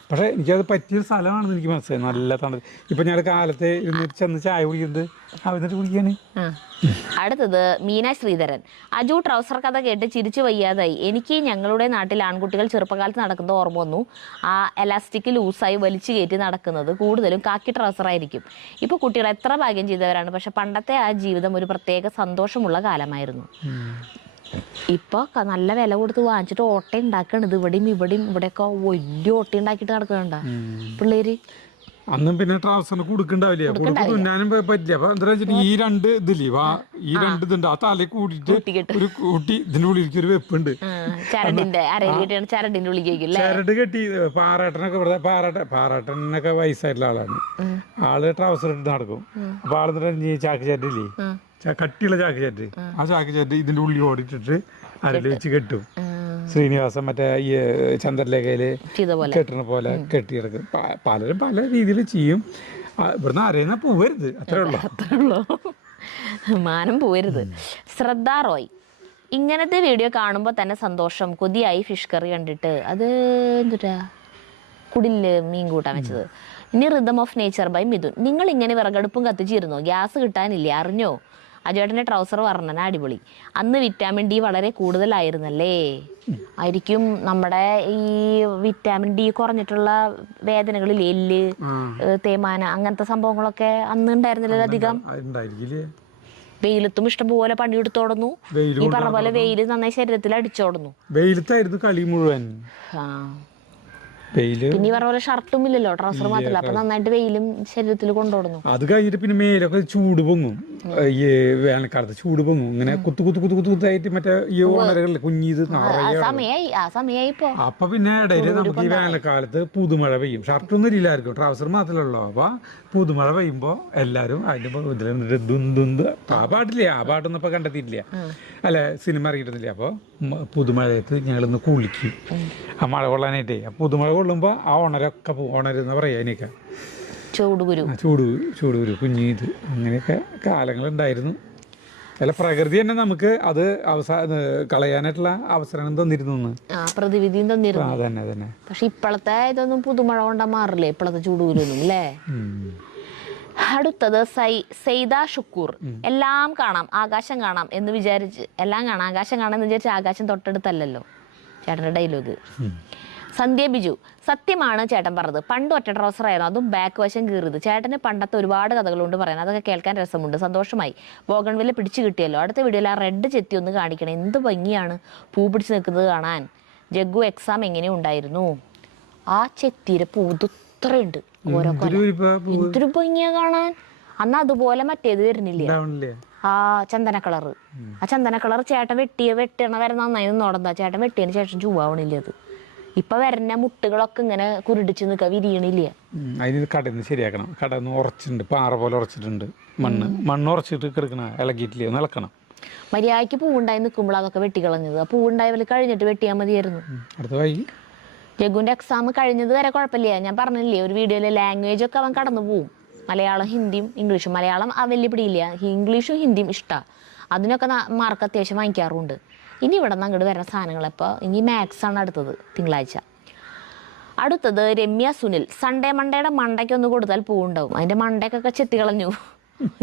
പക്ഷെ എനിക്കത് പറ്റിയൊരു സ്ഥലമാണെന്ന് എനിക്ക് മനസ്സിലായി. നല്ല തണുപ്പ്. ഇപ്പൊ ഞാൻ കാലത്ത് ചെന്ന് ചായ കുടിക്കുന്നത് എന്നിട്ട് കുടിക്കാണ്. അടുത്തത് മീന ശ്രീധരൻ, അജു ട്രൗസർ കഥ കേട്ട് ചിരിച്ചു വയ്യാതായി. എനിക്ക് ഞങ്ങളുടെ നാട്ടിൽ ആൺകുട്ടികൾ ചെറുപ്പകാലത്ത് നടക്കുന്നത് ഓർമ്മ വന്നു. ആ എലാസ്റ്റിക് ലൂസായി വലിച്ചു കയറ്റി നടക്കുന്നത് കൂടുതലും കാക്കി ട്രൗസർ ആയിരിക്കും. ഇപ്പൊ കുട്ടികൾ എത്ര ഭാഗ്യം ചെയ്തവരാണ്. പക്ഷെ പണ്ടത്തെ ആ ജീവിതം ഒരു പ്രത്യേക സന്തോഷമുള്ള കാലമായിരുന്നു. ഇപ്പൊ നല്ല വില കൊടുത്ത് വാങ്ങിച്ചിട്ട് ഓട്ട ഉണ്ടാക്കണത് ഇവിടെയും ഇവിടെയൊക്കെ വലിയ ഓട്ട ഉണ്ടാക്കിയിട്ട് നടക്കണ്ട പിള്ളേര്. അന്നും പിന്നെ ട്രാവൽസിന് കൊടുക്കണ്ടാവില്ല, തുന്നാനും പറ്റില്ല. അപ്പൊ എന്താ വെച്ചിട്ട് ഈ രണ്ട് ഇതില്ലേ ഈ രണ്ട് ഇതുണ്ട്, ആ തല കൂട്ടിട്ട് ഒരു കൂട്ടി ഇതിന്റെ ഉള്ളിലേക്ക് ഒരു വെപ്പുണ്ട്, ചരട് കെട്ടി. പാറാട്ടനൊക്കെ ഇവിടെ പാറാട്ടനൊക്കെ വയസ്സായിട്ടുള്ള ആളാണ്. ആള് ട്രാവൽസർ ഇട്ട് നടക്കും. അപ്പൊ ആളെന്നിട്ട് ചാക്ക് ചാറ്റില്ലേ, കട്ടിയുള്ള ചാക്ക് ചാറ്റ്, ആ ചാക്ക് ചാറ്റ് ഇതിന്റെ ഉള്ളിൽ ഓടിച്ചിട്ട് അരല് വെച്ച് കെട്ടും. ശ്രീനിവാസൻ മറ്റേ ഈ ചന്ദ്രലേഖയില് കെട്ടണ പോലെ കെട്ടിയെടുക്കും. പലരും പല രീതിയിൽ ചെയ്യും. ഇവിടുന്ന് അറിയുന്ന പോവരുത്, അത്രേ ഉള്ളൂ. മാനം പോവരുത്. ശ്രദ്ധ റോയ്, ഇങ്ങനത്തെ വീഡിയോ കാണുമ്പോൾ തന്നെ സന്തോഷം. കൊതിയായി ഫിഷ് കറി കണ്ടിട്ട്. അത് എന്തുട്ടാ കുടില് മീൻ കൂട്ടാൻ വെച്ചത്. ഇനി rhythm of nature by Mithun, നിങ്ങൾ ഇങ്ങനെ വിറകടുപ്പും കത്തിച്ചിരുന്നോ? ഗ്യാസ് കിട്ടാനില്ലേ, അറിഞ്ഞോ? അജുവേട്ടൻ്റെ ട്രൗസർ വർണ്ണന അടിപൊളി. അന്ന് വിറ്റാമിൻ ഡി വളരെ കൂടുതലായിരുന്നല്ലേ? ആയിരിക്കും. നമ്മുടെ ഈ വിറ്റാമിൻ ഡി കുറഞ്ഞിട്ടുള്ള വേദനകളിൽ എല്ല് തേയ്മാന അങ്ങനത്തെ സംഭവങ്ങളൊക്കെ അന്ന് ഉണ്ടായിരുന്നില്ലല്ലോ അധികം. വെയിലത്തും ഇഷ്ടംപോലെ പണിയെടുത്തോടുന്നു. ഈ പറഞ്ഞ പോലെ വെയില് നന്നായി ശരീരത്തിൽ അടിച്ചോടുന്നു. വെയിലത്തായിരുന്നു കളി മുഴുവൻ. പിന്നെ പറഞ്ഞ പോലെ ഷർട്ടും ഇല്ലല്ലോ, ട്രൗസർ മാത്രമല്ല. അപ്പൊ നന്നായിട്ട് വെയിലും ശരീരത്തിൽ കൊണ്ടുപോടുന്നു. അത് കഴിഞ്ഞിട്ട് പിന്നെ മേലൊക്കെ ചൂട് പൊങ്ങും. ഈ വേനൽക്കാലത്ത് ചൂട് പൊങ്ങും. ഇങ്ങനെ കുത്തായിട്ട് മറ്റേ ഈ ഓണരകളിൽ കുഞ്ഞീത് സമയായി. അപ്പൊ പിന്നെ ഇടയില് നമുക്ക് ഈ വേനൽക്കാലത്ത് പുതുമഴ പെയ്യും. ഷർട്ടൊന്നും ഇല്ലായിരിക്കും, ട്രൗസർ മാത്രമല്ലോ. അപ്പൊ പുതുമഴ പെയ്യുമ്പോ എല്ലാരും അതിന്റെ ദുന്ത് ആ പാട്ടില്ലേ, ആ പാട്ടൊന്നും ഇപ്പൊ കണ്ടെത്തിയിട്ടില്ല, അല്ലെ സിനിമ ഇറങ്ങിയിട്ടൊന്നുമില്ല. അപ്പൊ പുതുമഴയത്ത് ഞങ്ങളിന്ന് കുളിക്കും ആ മഴ കൊള്ളാനായിട്ടേ. പുതുമഴ കൊള്ളുമ്പോ ആ ഉണരൊക്കെ ഉണരെന്ന് പറയാ, അതിനൊക്കെ ചൂടുകുരു കുഞ്ഞീത് അങ്ങനെയൊക്കെ കാലങ്ങളുണ്ടായിരുന്നു. അല്ല, പ്രകൃതി തന്നെ നമുക്ക് അത് കളയാനായിട്ടുള്ള അവസരം തന്നിരുന്നു, പ്രതിവിധിയും തന്നിരുന്നു. അതന്നെ. പക്ഷെ ഇപ്പോഴത്തെ ഇതൊന്നും പുതുമഴ കൊണ്ടാ മാറില്ലേ, ഇപ്പോഴത്തെ ചൂടുകുരൊന്നും അല്ലേ. അടുത്തത് സെയ്ദ ഷുക്കൂർ, എല്ലാം കാണാം ആകാശം കാണാം എന്ന് വിചാരിച്ച് എല്ലാം കാണാം ആകാശം കാണാം എന്ന് വിചാരിച്ച് ആകാശം തൊട്ടടുത്തല്ലല്ലോ. ചേട്ടൻ്റെ ഡയലോഗ്. സന്ധ്യ ബിജു, സത്യമാണ് ചേട്ടൻ പറഞ്ഞത്. പണ്ട് ഒറ്റ ട്രൗസർ ആയിരുന്നു, അതും ബാക്ക് വശം കീറിയത്. ചേട്ടന് പണ്ടത്തെ ഒരുപാട് കഥകളുണ്ട് പറയാൻ, അതൊക്കെ കേൾക്കാൻ രസമുണ്ട്. സന്തോഷമായി. ബോഗൺവില്ല പിടിച്ചു കിട്ടിയല്ലോ. അടുത്ത വീഡിയോയിൽ ആ റെഡ് ചെത്തി ഒന്ന് കാണിക്കണം, എന്ത് ഭംഗിയാണ് പൂ പിടിച്ച് നിൽക്കുന്നത് കാണാൻ. ജഗ്ഗു എക്സാം എങ്ങനെ ഉണ്ടായിരുന്നു? ആ ചെത്തിയുടെ പൂ ഇത്രയുണ്ട്, ഓരോ എന്തൊരു ഭംഗിയാ കാണാൻ. അന്ന് അതുപോലെ മറ്റേത് വരുന്നില്ല, ആ ചന്ദന കളറ്. ആ ചന്ദന കളർ ചേട്ടൻ വെട്ടണ വരെ നന്നായി നിന്നോടന്താ. ചേട്ടൻ വെട്ടിയതിന് ശേഷം ചൂവാവണില്ല അത്. ഇപ്പൊ വരുന്ന മുട്ടുകളൊക്കെ ഇങ്ങനെ കുരുടിച്ച് നിൽക്കുക, വിരിയണില്ല. അതിന് കടന്ന് ശരിയാക്കണം. കടന്ന് ഉറച്ചിട്ടുണ്ട്, പാറ പോലെ ഉറച്ചിട്ടുണ്ട്. മണ്ണ് ഉറച്ചിട്ട് കിടക്കണ ഇളകിയിട്ടില്ല, നിളക്കണം. മര്യാദയ്ക്ക് പൂവുണ്ടായി നിൽക്കുമ്പോൾ അതൊക്കെ വെട്ടിക്കളഞ്ഞത്. ആ പൂവുണ്ടായവർ കഴിഞ്ഞിട്ട് വെട്ടിയാൽ മതിയായിരുന്നു. ജഗ്ഗുവിന്റെ എക്സാം കഴിഞ്ഞത് വരെ കുഴപ്പമില്ല. ഞാൻ പറഞ്ഞില്ലേ ഒരു വീഡിയോയില്, ലാംഗ്വേജ് ഒക്കെ അവൻ കടന്നു പോവും. മലയാളം ഹിന്ദിയും ഇംഗ്ലീഷും. മലയാളം വലിയ പിടിയില്ല, ഇംഗ്ലീഷും ഹിന്ദിയും ഇഷ്ടമാണ്. അതിനൊക്കെ മാർക്ക് അത്യാവശ്യം വാങ്ങിക്കാറുണ്ട്. ഇനി ഇവിടെ നിന്ന് അങ്ങോട്ട് വരുന്ന സാധനങ്ങളപ്പോൾ ഇനി മാത്സ് ആണ് അടുത്തത്, തിങ്കളാഴ്ച. അടുത്തത് രമ്യ സുനിൽ, സൺഡേ മണ്ടയുടെ മണ്ടയ്ക്ക് ഒന്ന് കൊടുത്താൽ പൂവുണ്ടാവും. അതിൻ്റെ മണ്ടയ്ക്കൊക്കെ ചെത്തിക്കളഞ്ഞു,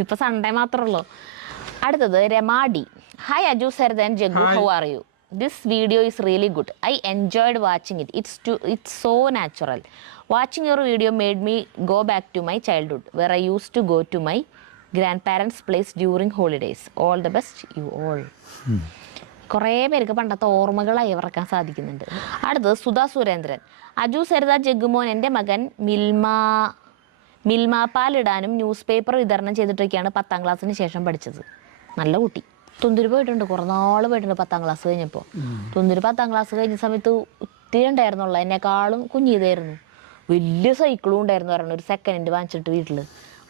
ഇപ്പം സൺഡേ മാത്രമല്ലോ. അടുത്തത് Ramadi, hi Aju Saritha and Jaggu, how are you? This video is really good. I enjoyed watching it. It's so natural. Watching your video made me go back to my childhood, where I used to go to my grandparents' place during holidays. All the best, you all. കുറേ പേർക്ക് പണ്ടത്തെ ഓർമ്മകളായി ഇവർക്കാൻ സാധിക്കുന്നുണ്ട്. അടുത്തത് സുധാ സുരേന്ദ്രൻ, അജു സരിത ജഗ്ഗുമോൻ, എൻ്റെ മകൻ മിൽമ പാലിടാനും ന്യൂസ് പേപ്പർ വിതരണം ചെയ്തിട്ടൊക്കെയാണ് 10ാം ക്ലാസ്സിന് ശേഷം പഠിച്ചത്. നല്ല കുട്ടി. തുന്തുര് പോയിട്ടുണ്ട്, കുറേ നാൾ പോയിട്ടുണ്ട് 10ാം ക്ലാസ് കഴിഞ്ഞപ്പോൾ. തുന്തുര് 10ാം ക്ലാസ് കഴിഞ്ഞ സമയത്ത് ഒത്തിരി ഉണ്ടായിരുന്നുള്ളൂ, എന്നെക്കാളും കുഞ്ഞിതായിരുന്നു. വലിയ സൈക്കിളും ഉണ്ടായിരുന്നു, പറഞ്ഞു ഒരു സെക്കൻഡ് വാങ്ങിച്ചിട്ട് വീട്ടിൽ.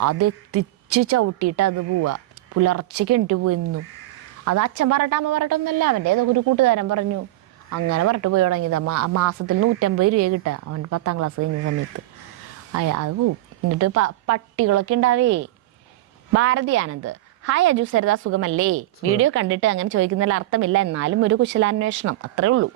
അതെത്തിച്ച് ചവിട്ടിയിട്ട് അത് പോവാ. പുലർച്ചയ്ക്ക് എണിറ്റ് പോയിരുന്നു. അത് അച്ഛൻ പറയട്ടെ അമ്മ പറയട്ടെ ഒന്നല്ല, അവൻ്റെ ഏതൊക്കെ ഒരു കൂട്ടുകാരൻ പറഞ്ഞു. അങ്ങനെ പറഞ്ഞിട്ട് പോയി തുടങ്ങിയത്. മാസത്തിൽ 150 രൂപ കിട്ടുക അവൻ 10ാം ക്ലാസ് കഴിഞ്ഞ സമയത്ത്. അത് പോവും. എന്നിട്ട് പട്ടികളൊക്കെ ഉണ്ടാവേ. ഭാരതി ആനന്ദ്, ഹായ് അജു സരിത, സുഖമല്ലേ? വീഡിയോ കണ്ടിട്ട് അങ്ങനെ ചോദിക്കുന്നതിൽ അർത്ഥമില്ല, എന്നാലും ഒരു കുശലാന്വേഷണം, അത്രേ ഉള്ളൂ.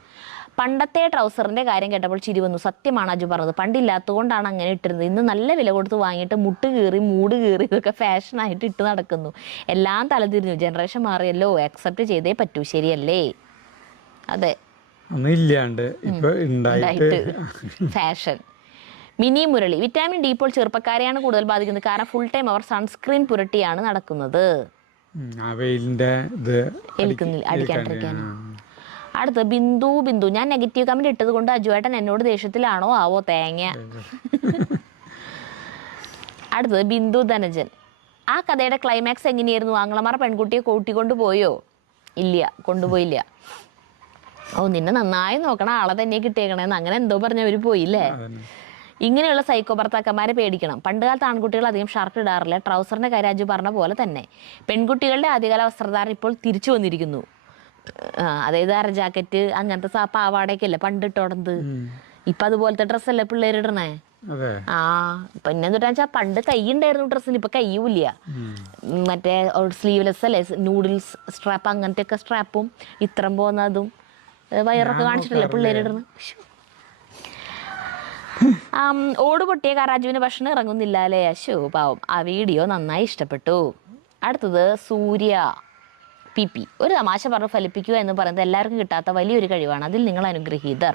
പണ്ടത്തെ ട്രൗസറിന്റെ കാര്യം കേട്ടപ്പോൾ ചിരി വന്നു. സത്യമാണ് അജു പറഞ്ഞത്, പണ്ടില്ലാത്തതുകൊണ്ടാണ് അങ്ങനെ ഇട്ടിരുന്നത്. ഇന്ന് നല്ല വില കൊടുത്ത് വാങ്ങിയിട്ട് മുട്ട് കീറി മൂട് കീറി ഇതൊക്കെ ഫാഷനായിട്ട് ഇട്ട് നടക്കുന്നു. എല്ലാം തലതിരിഞ്ഞു. ജനറേഷൻ മാറിയല്ലോ, അക്സെപ്റ്റ് ചെയ്തേ പറ്റൂ, ശരിയല്ലേ? അതെ, ഇല്ലാണ്ട് ഉണ്ടായിട്ട് fashion. Mini Murali, vitamin D ഇപ്പോൾ ചെറുപ്പക്കാരെയാണ് കൂടുതൽ ബാധിക്കുന്നത്. കാരണം ഫുൾ ടൈം അവർ സൺസ്ക്രീൻ പുരട്ടിയാണ് നടക്കുന്നത്. അടിക്കാണ്ടിരിക്കാൻ. അടുത്ത് ബിന്ദു, ഞാൻ നെഗറ്റീവ് കമന്റ് ഇട്ടത് കൊണ്ട് അജുവേട്ടൻ എന്നോട് ദേഷ്യത്തിലാണോ ആവോ തേങ്ങ. അടുത്തത് ബിന്ദു ധനജൻ, ആ കഥയുടെ ക്ലൈമാക്സ് എങ്ങനെയായിരുന്നു? ആങ്ങളമാർ പെൺകുട്ടിയെ കൂട്ടിക്കൊണ്ട് പോയോ? ഇല്ല, കൊണ്ടുപോയില്ല. നിന്നെ നന്നായി നോക്കണ ആളെ തന്നെ കിട്ടിയേക്കണേന്ന് അങ്ങനെ എന്തോ പറഞ്ഞവർ പോയില്ലേ. ഇങ്ങനെയുള്ള സൈക്കോ ഭർത്താക്കന്മാരെ പേടിക്കണം. പണ്ട് കാലത്ത് ആൺകുട്ടികൾ അധികം ഷർട്ട് ഇടാറില്ല. ട്രൗസറിന്റെ കാര്യം അജു പറഞ്ഞ പോലെ തന്നെ പെൺകുട്ടികളുടെ ആദ്യകാല വസ്ത്രധാരണം ഇപ്പോൾ തിരിച്ചു വന്നിരിക്കുന്നു. അതായത് അര ജാക്കറ്റ് അങ്ങനത്തെ പാവാടയൊക്കെ അല്ലേ പണ്ട് ഇട്ടോടത്. ഇപ്പൊ അതുപോലത്തെ ഡ്രസ്സല്ലേ പിള്ളേരിടണേ. പിന്നെന്താ വെച്ചാൽ പണ്ട് കൈ ഉണ്ടായിരുന്നു ഡ്രസ്സിന്, ഇപ്പൊ കയ്യൂല്ല. മറ്റേ സ്ലീവ്ലെസ് അല്ലേ, നൂഡിൽസ് സ്ട്രാപ്പ്, അങ്ങനത്തെ ഒക്കെ സ്ട്രാപ്പും ഇത്രം പോകുന്നതും വയറൊക്കെ കാണിച്ചിട്ടല്ലേ പിള്ളേരിടണ. ഓട് പൊട്ടിയ കാറാജുവിന് ഭക്ഷണം ഇറങ്ങുന്നില്ല അല്ലേ? അശോ പാവം. ആ വീഡിയോ നന്നായി ഇഷ്ടപ്പെട്ടു. അടുത്തത് സൂര്യ PP, ഒരു തമാശ പറഞ്ഞ് ഫലിപ്പിക്കുക എന്ന് പറയുന്നത് എല്ലാവർക്കും കിട്ടാത്ത വലിയൊരു കഴിവാണ്. അതിൽ നിങ്ങൾ അനുഗ്രഹീതർ.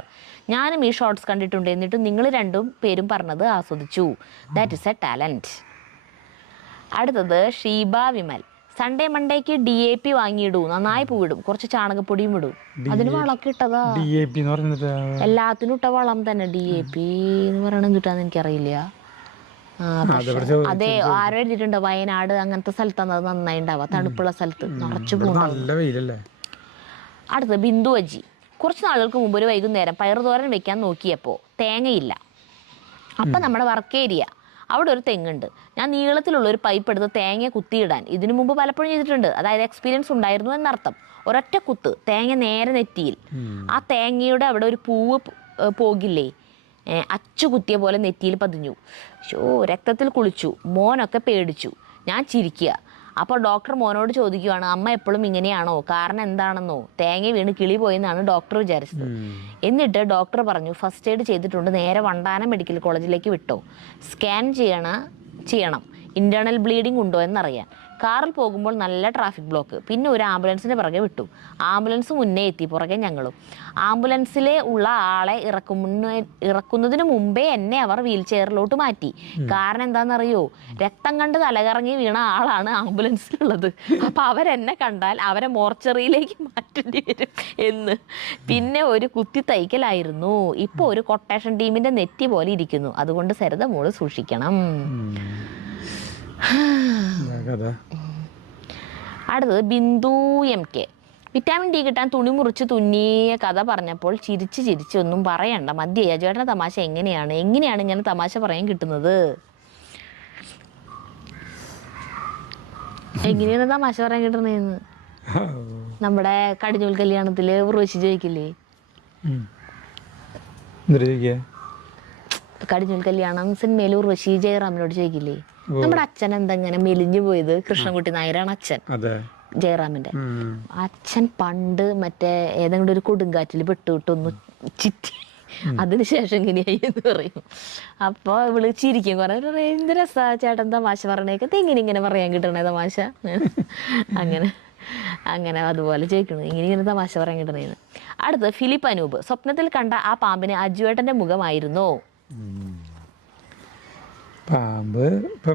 ഞാനും ഈ ഷോർട്സ് കണ്ടിട്ടുണ്ട്, എന്നിട്ടും നിങ്ങൾ രണ്ടും പേരും പറഞ്ഞത് ആസ്വദിച്ചു. That is A talent. അടുത്തത് ഷീബ വിമൽ, സൺഡേ മണ്ടേക്ക് DAP വാങ്ങിയിടൂ, നന്നായി പൂവിടും, കുറച്ച് ചാണകപ്പൊടിയും ഇടും. അതിന് വളമൊക്കെ ഇട്ടതാ. എല്ലാത്തിനും ഇട്ട വളം തന്നെ. DAP എന്ന് പറയണ എന്തിട്ടാന്ന് എനിക്കറിയില്ല. അതെ, ആരോ എഴുതിയിട്ടുണ്ട് വയനാട് അങ്ങനത്തെ സ്ഥലത്താണ് അത് നന്നായി ഉണ്ടാവുക, തണുപ്പുള്ള സ്ഥലത്ത് നിറച്ചു പോകും. അടുത്തത് ബിന്ദു അജി, കുറച്ച് നാളുകൾക്ക് മുമ്പ് ഒരു വൈകുന്നേരം പയറുതോരൻ വെക്കാൻ നോക്കിയപ്പോൾ തേങ്ങയില്ല. അപ്പം നമ്മുടെ വർക്ക് ഏരിയ അവിടെ ഒരു തെങ്ങുണ്ട്. ഞാൻ നീളത്തിലുള്ളൊരു പൈപ്പ് എടുത്ത് തേങ്ങ കുത്തിയിടാൻ ഇതിനു മുമ്പ് പലപ്പോഴും ചെയ്തിട്ടുണ്ട്. അതായത് എക്സ്പീരിയൻസ് ഉണ്ടായിരുന്നു എന്നർത്ഥം. ഒരൊറ്റ കുത്ത്, തേങ്ങ നേരെ നെറ്റിയിൽ. ആ തേങ്ങയുടെ അവിടെ ഒരു പൂവ് പോകില്ലേ, അച്ചു കുത്തിയ പോലെ നെറ്റിയിൽ പതിഞ്ഞു. രക്തത്തിൽ കുളിച്ചു. മോനൊക്കെ പേടിച്ചു. ഞാൻ ചിരിക്കുക. അപ്പോൾ ഡോക്ടർ മോനോട് ചോദിക്കുകയാണ്, അമ്മ എപ്പോഴും ഇങ്ങനെയാണോ? കാരണം എന്താണെന്നോ? തേങ്ങ വീണ് കിളി പോയെന്നാണ് ഡോക്ടർ വിചാരിച്ചത്. എന്നിട്ട് ഡോക്ടർ പറഞ്ഞു, ഫസ്റ്റ് എയ്ഡ് ചെയ്തിട്ടുണ്ട്, നേരെ വണ്ടാനം മെഡിക്കൽ കോളേജിലേക്ക് വിട്ടോ, സ്കാൻ ചെയ്യണം, ഇന്റേണൽ ബ്ലീഡിംഗ് ഉണ്ടോ എന്നറിയാൻ. കാറിൽ പോകുമ്പോൾ നല്ല ട്രാഫിക് ബ്ലോക്ക്. പിന്നെ ഒരു ആംബുലൻസിന് പുറകെ വിട്ടു. ആംബുലൻസ് മുന്നേ എത്തി, പുറകെ ഞങ്ങളും. ആംബുലൻസിലെ ഉള്ള ആളെ ഇറക്കുന്നതിന് മുമ്പേ എന്നെ അവർ വീൽ ചെയറിലോട്ട് മാറ്റി. കാരണം എന്താണെന്നറിയോ? രക്തം കണ്ട് തലകറങ്ങി വീണ ആളാണ് ആംബുലൻസിലുള്ളത്. അപ്പം അവരെന്നെ കണ്ടാൽ അവരെ മോർച്ചറിയിലേക്ക് മാറ്റേണ്ടി വരും എന്ന്. പിന്നെ ഒരു കുത്തി തയ്ക്കലായിരുന്നു. ഇപ്പോൾ ഒരു കൊട്ടേഷൻ ടീമിന്റെ നെറ്റി പോലെ ഇരിക്കുന്നു. അതുകൊണ്ട് സരിത മോള് സൂക്ഷിക്കണം. അടുത്തത് ബിന്ദു MK, വിറ്റാമിൻ ഡി കിട്ടാൻ തുണി മുറിച്ച് തുന്നിയ കഥ പറഞ്ഞപ്പോൾ ചിരിച്ച് ഒന്നും പറയണ്ട, മധ്യ അജുവേട്ടൻ്റെ തമാശ എങ്ങനെയാണ് ഇങ്ങനെ തമാശ പറയാൻ കിട്ടുന്നത്? എങ്ങനെയാണ് തമാശ പറയാൻ കിട്ടുന്നതെന്ന് നമ്മുടെ കടിഞ്ഞൂൽ കല്യാണത്തില് ഉറവശി ചോദിക്കില്ലേ? കടിഞ്ഞൂൽ കല്യാണം സിനിമയിൽ ഉർവശി ജയറാമിനോട് ചോദിക്കില്ലേ, നമ്മുടെ അച്ഛൻ എന്തെങ്ങനെ മെലിഞ്ഞു പോയത്? കൃഷ്ണൻകുട്ടി നായരാണ് അച്ഛൻ, ജയറാമിന്റെ അച്ഛൻ. പണ്ട് മറ്റേ ഏതെങ്കിലും ഒരു കൊടുങ്കാറ്റിൽ പെട്ടുവിട്ടൊന്ന് ചിറ്റി, അതിനുശേഷം ഇങ്ങനെയായി എന്ന് പറയും. അപ്പോൾ ഇവള് ചിരിക്കും, കുറെ എന്ത് രസാ ചേട്ടൻ തമാശ പറയണേക്ക്, ഇങ്ങനെ പറയാൻ കിട്ടണേ തമാശ. അങ്ങനെ അതുപോലെ ചോദിക്കണം, ഇങ്ങനെ തമാശ പറയാൻ കിട്ടണേന്ന്. അടുത്ത് ഫിലിപ്പ് അനൂപ്, സ്വപ്നത്തിൽ കണ്ട ആ പാമ്പിന് അജുവേട്ടന്റെ മുഖമായിരുന്നോ? പാമ്പ്